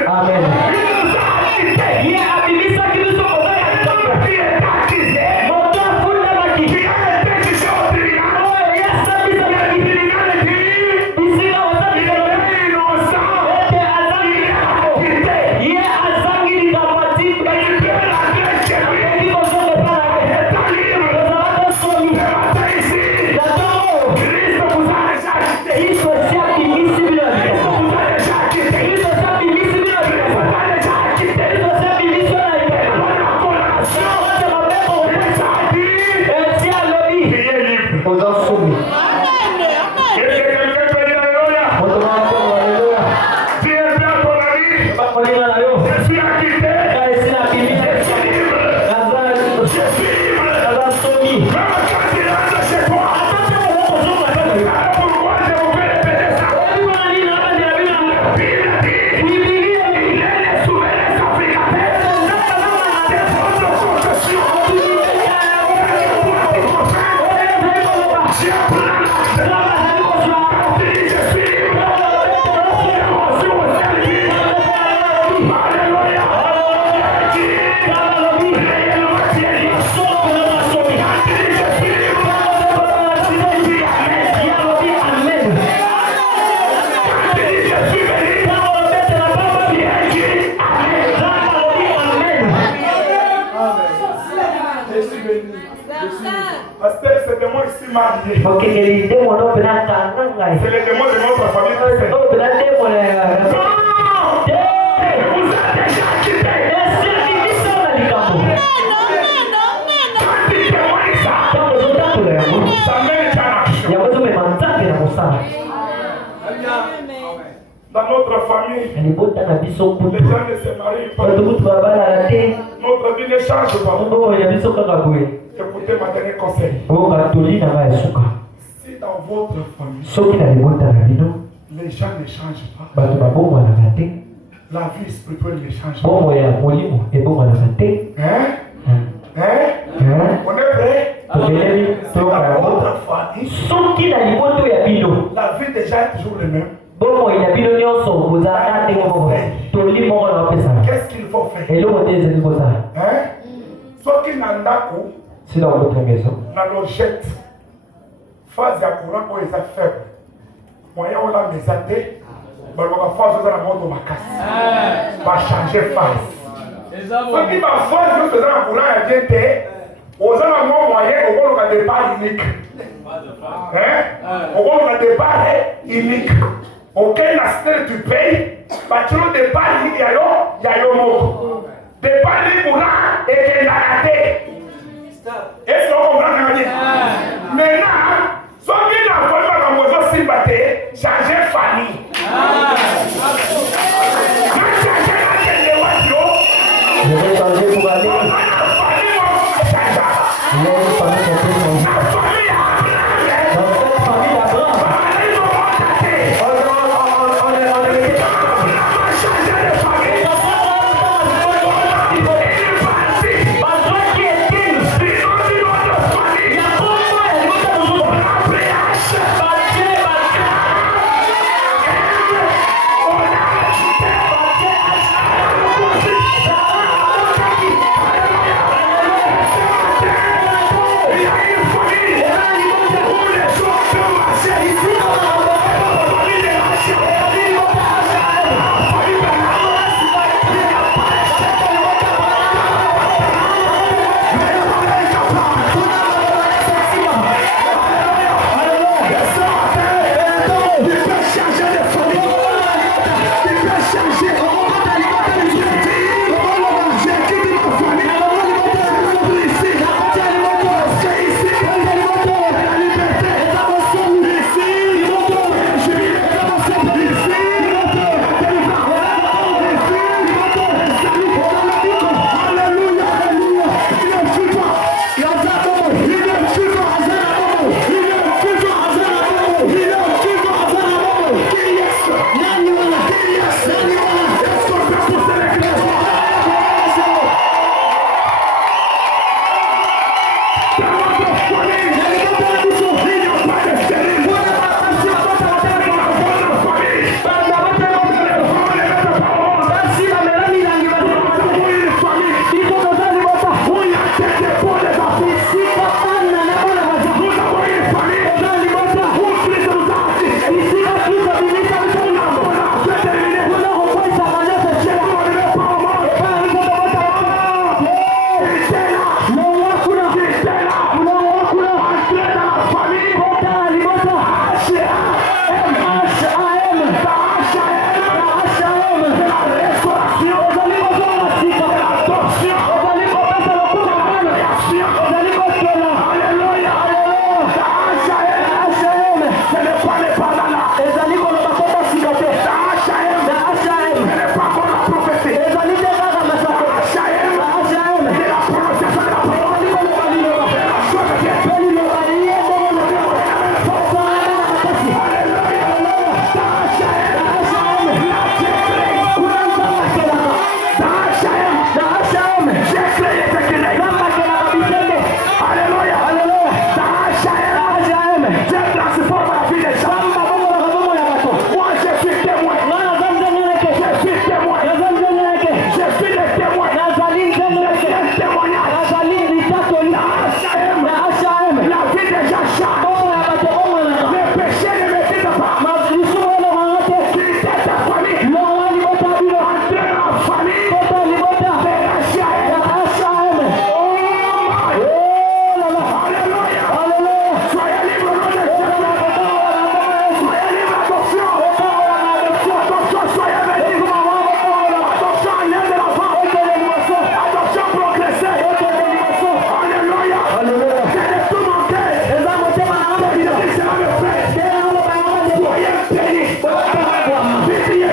Amen. Il nous a quittés. Qui est accusé, qui a été jugé au tribunal. Porque el demo no pena tananga. C'est le démon de notre famille qui fait. No pena demo le. Vous êtes déjà quitté. Es el que hizo la ligambo. Quand il témoigne ça, Tanto so tanto le amo. ça mène à l'action. Ya wazo me manzake na musana. Dans notre famille, Alibota na biso les kutu. gens ne se marient pas. Watu kutu babala la te. Notre vie ne change pas. Ngo ya biso kaka bwe. Écoutez ma dernier conseil. Ngo katoli na ba suka. Si dans votre famille, Soki na libota na bino. les gens ne changent pas, Bato babongo na te. la vie spirituelle ne change pas. Bongo ya molimo ebongo na te. On est prêt? Tobeleli C'est toka dans yango. votre famille, Soki na liboto ya bino. la vie déjà est toujours le même. Bongo ya bino nyonso kozala ndenge moko. Toli moko na pesa. Qu'est-ce qu'il faut faire? Eloko te ezali kozala. Soki na ndako, Sila okota maison. na logette, phase ya courant oyo eza faible. Moyen oyo la meza te, balobaka phase oyo eza na moto makasi. Va changer phase. Soki ba phase nyonso eza na courant ya bien te, oza na mwa moyen okoluka départ unique. Okoluka départ unique. Auquel la stèle tu payes, bâtiment départ unique ya yo moko. Départ unique courant et raté. Est-ce qu'on comprend ce que je dis? Maintenant, soki na famille bakambozo simba te, changer famille. Na changer na kende wacho. Je vais changer pour aller. Na famille mo changer. Je vais changer pour aller. Na famille ya Abraham. Dans cette famille d'Abraham. Famille mo tate.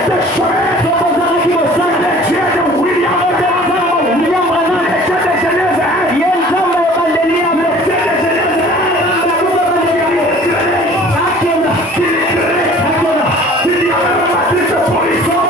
était choisi. Le Dieu de William Branham. Le Dieu de Genèse 1. Le Dieu de Genèse 1. Il y a même la matrice polisson.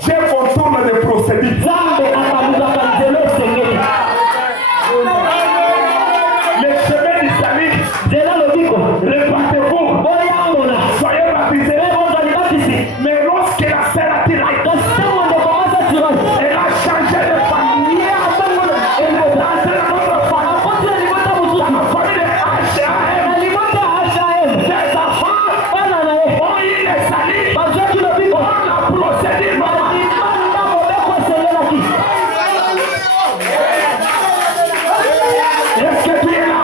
Dieu contourne des procédures. Les chemins du salut, répandez-vous. Soyez baptisés. Mais lorsque la sœur a tiré, elle a changé de famille. Elle est dans notre famille. La famille de H.A.M. Des enfants ont eu les saluts. On a procédé. Est-ce que tu es là?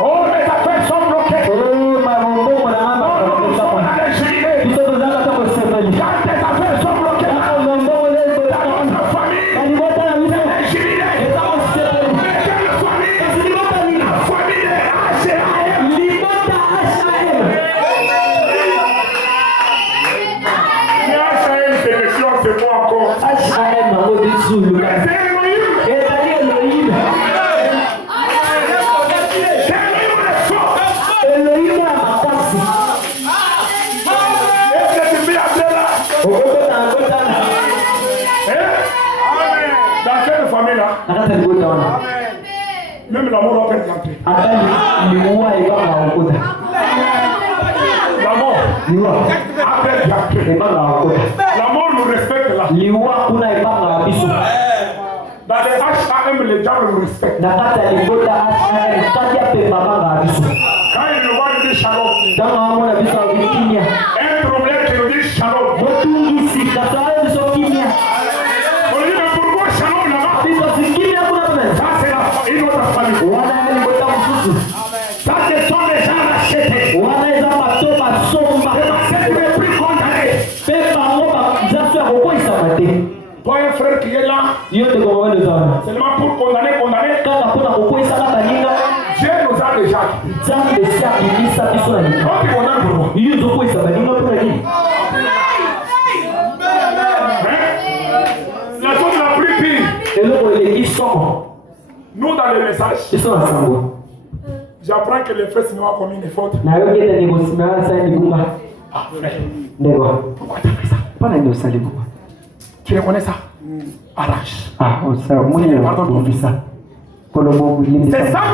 Oh, les affaires sont bloquées. Quand tes affaires sont bloquées, dans notre famille, la famille de H.A.M. Mais H.A.M. c'est le clan, c'est quoi encore? Dans cette famille-là, même l'amour va perdre l'entrée. L'amour a perdu l'entrée. L'amour nous respecte là. Dans les H.A.M, les gens nous respectent. Quand ils nous voient, ils disent shalom. Un problème qui nous dit shalom. On dit mais pourquoi shalom là-bas? Ça c'est une autre famille. Ça ce sont des gens rachetés. C'est des prix condamnés. Toi un frère qui est là, seulement pour condamner. Dieu nous a déjà quittés. La chose la plus pire, nous dans les messages, j'apprends que les frères sinon ont commis une faute. Ah frère, pourquoi tu as fait ça? Tu reconnais ça? Arrache. Pardon. C'est ça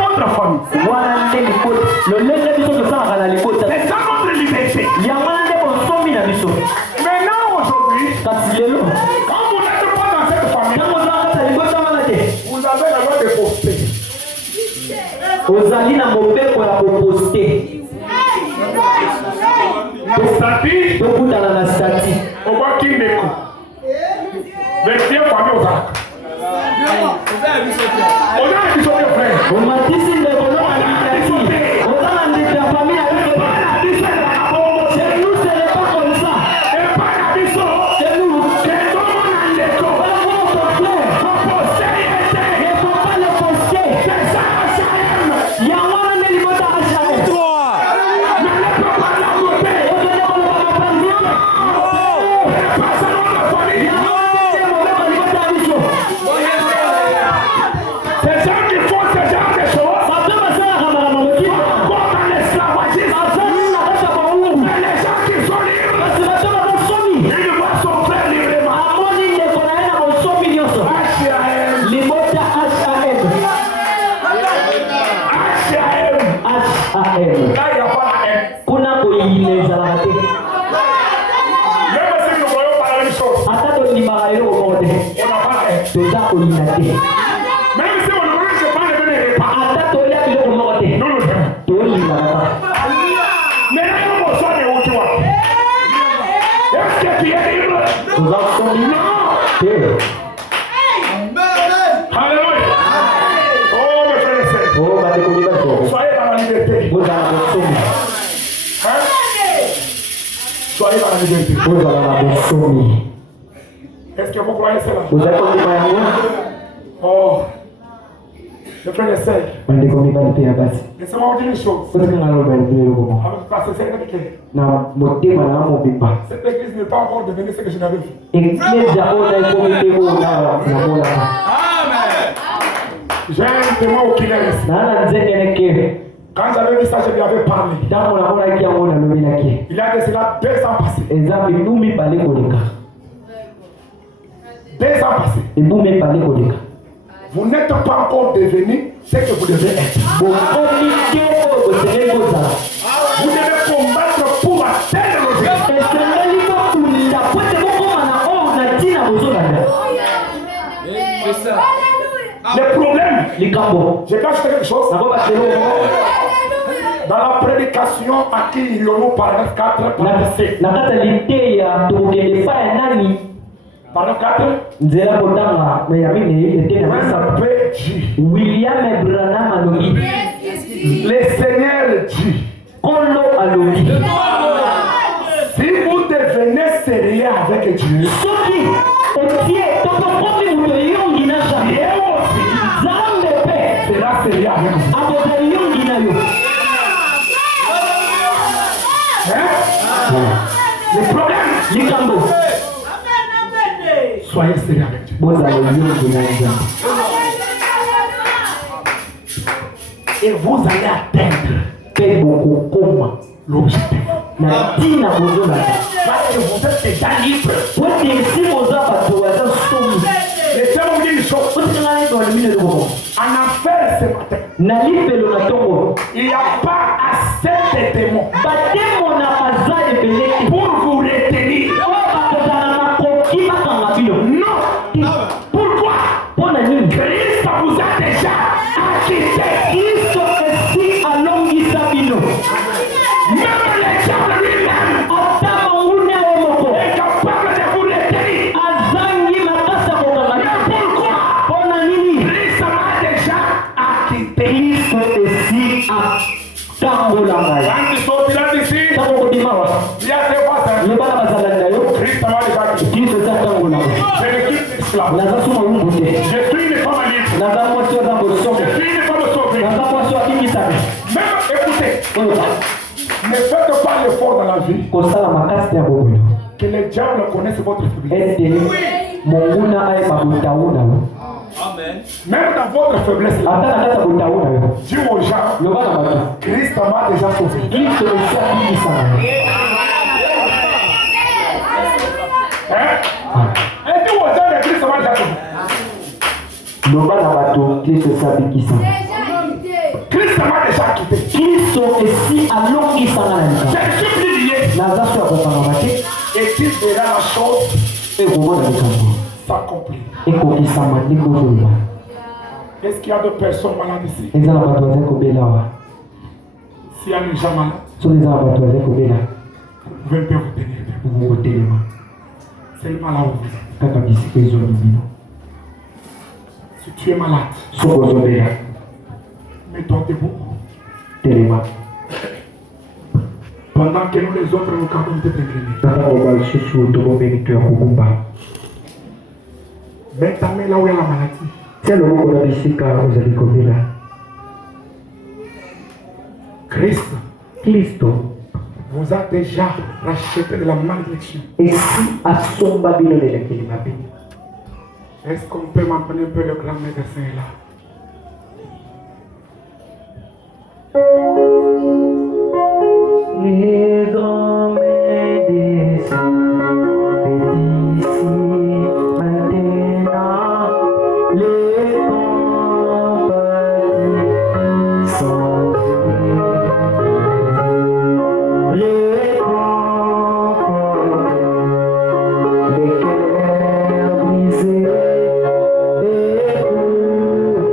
notre famille. C'est ça notre liberté. Maintenant aujourd'hui, quand vous n'êtes pas dans cette famille, vous avez le droit de poster. On voit qui m'écoute. 20e famille aux arcs. On a un bisou de frère. Même si on ne mange pas le même repas, Alléluia. Oh, mes frères et sœurs. Soyez dans la liberté. Hein? Soyez dans la liberté. Est-ce que vous croyez cela? Oh, mes frères et sœurs. Laissez-moi vous dire une chose. Avec Pasteur Sénégal, cette église n'est pas encore devenue ce que je n'avais vu. J'ai un témoin au Kinéris. Quand j'avais vu ça, je lui avais parlé. Il y a de cela 2 ans passés. 2 ans passés. Vous n'êtes pas encore devenu ce que vous devez être. Vous devez combattre pour atteindre l'objectif. Les problèmes. Je cache quelque chose. Dans la prédication à qui il y a nous paragraphe 4, paragraphe 7. Paragraphe 4. William Branham alobi. Le Seigneur dit. Si vous devenez sérieux avec Dieu, sera sérieux avec vous. Le problème, soyez sérieux avec Dieu. Et vous allez atteindre l'objectif. Parce que vous êtes déjà libre. Laissez-moi vous dire une chose. En affaire ce matin, il n'y a pas assez de démons pour vous retenir. Non. Pourquoi? Christ vous a déjà acquitté. Même le diable lui-même est capable de vous retenir. Pourquoi? Christ m'a déjà acquitté. Quand ils sont d'ici, il y a des voisins. Christ m'a déjà acquitté. Je ne quitte l'esclave. Je suis une femme libre. Je suis une femme sauvée. Même écoutez, ne faites pas l'effort dans la vie que les diables connaissent votre faiblesse. Même dans votre faiblesse, dis aux gens, Christ m'a déjà sauvé. Et dis aux gens que Christ m'a déjà sauvé. Christ m'a déjà quitté. Je suis prié. Et tu verras la chose s'accomplir. Est-ce qu'il y a de personnes malades ici? S'il y a des gens malades, vous pouvez bien vous tenir. C'est malade où vous êtes. Si tu es malade, mets-toi debout. Pendant que nous les autres nous cadrons de t'écrire. Mets ta main là où il y a la maladie. Christ vous a déjà racheté de la malédiction. Est-ce qu'on peut m'appeler un peu le grand médecin là? Les grands médecins d'ici maintenant, les compagnies sont les compagnies, les cœurs brisés, les coups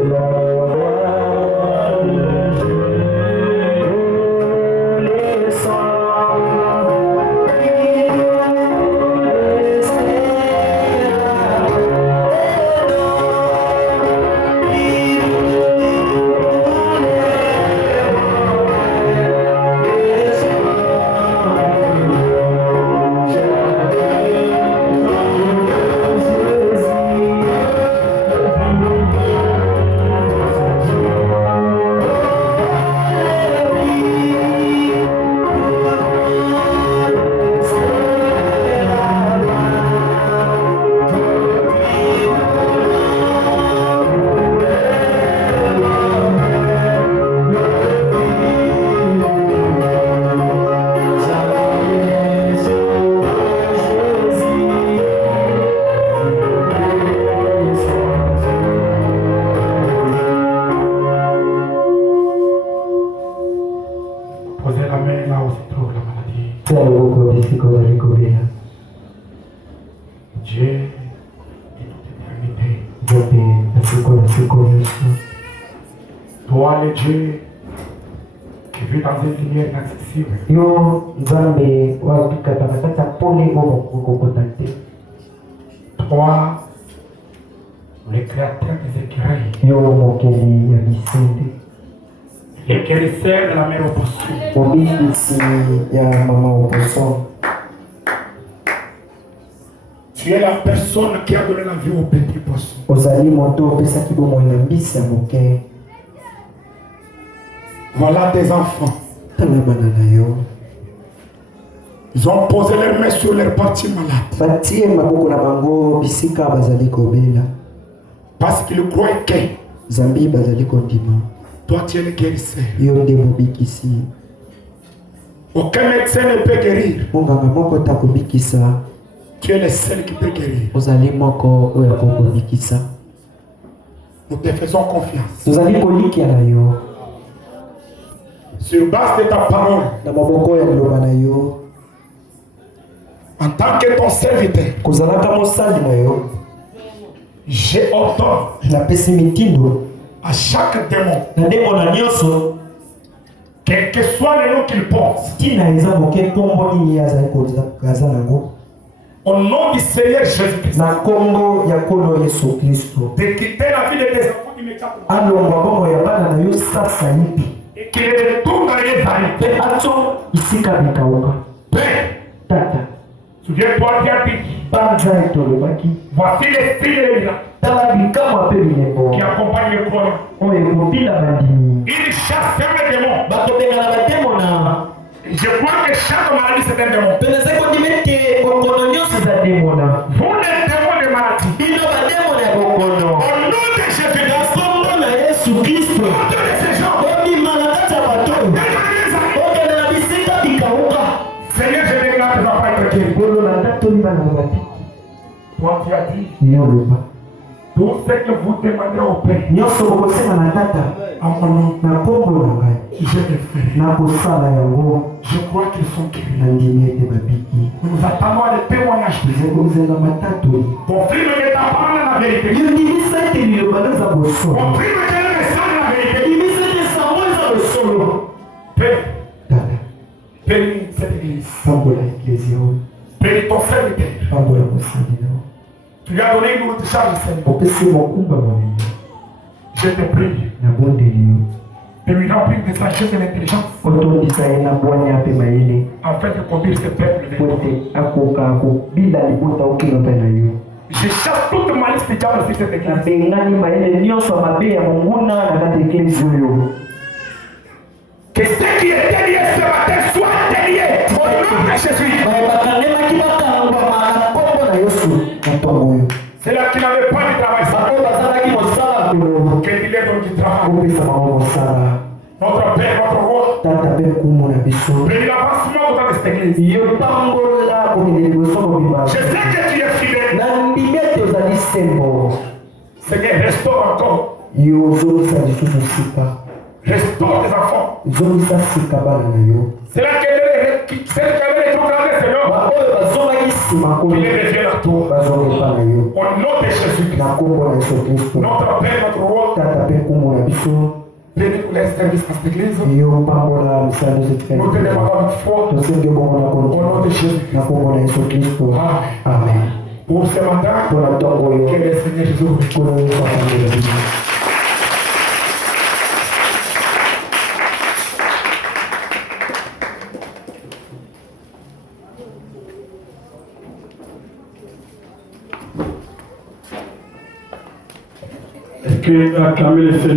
Dieu est toute éternité. Toi le Dieu qui vit dans une lumière inaccessible. Toi, le créateur des écureuils, le guérisseur de la mère opossum. Tu es la personne qui a donné la vie au petit poisson. Voilà tes enfants. Ils ont posé leurs mains sur leurs parties malades. Parce qu'ils croient que toi tu es le guérisseur. Aucun médecin ne peut guérir. Tu es le seul qui peut guérir. Nous te faisons confiance. Sur base de ta parole, en tant que ton serviteur, j'ai ordonné à chaque démon, quel que soit le nom qu'il porte, au nom du Seigneur Jésus-Christ, de quitter la vie de tes enfants immédiatement et qu'il retourne dans les années. Père, souviens-toi qui a dit, voici les signes de miracles qui accompagnent le croyant. Il chasse les démons. Je crois que chaque maladie c'est un démon. Vous les démons de maladie. Au nom de Jésus-Christ, Seigneur, je déclare que ça va être guéri. Toi tu as dit, tout ce que vous demandez au Père, en mon nom, je le fais. Je crois qu'ils sont guéris. Nous attendons les témoignages. Ton frère ne t'a pas la vérité. Ton frère ne t'a la vérité. Bénis cette église. Bénis ton serviteur. Tu lui as donné une autre charge, Seigneur. Je te prie de lui remplir de sagesse et d'intelligence afin de conduire ce peuple vers toi. Je chasse toute malice du diable sur cette église. Que ce qui est délié ce matin soit délié au nom de Jésus. C'est là qui n'avait pas de travail. Que Dieu donne du travail. Notre Père, notre Roi, bénis l'avancement de cette église. Je sais que tu es fidèle. Seigneur, restaure encore. Restaure tes enfants. C'est là qu'elle est rétrogradée, Seigneur. Il les revient à toi. Au nom de Jésus-Christ. Notre Père, notre Roi, bénis pour les services à cette église. Nous te demandons avec foi. Au nom de Jésus-Christ. Amen. Pour ce matin, que le Seigneur Jésus Est-ce que acclamer le Seigneur?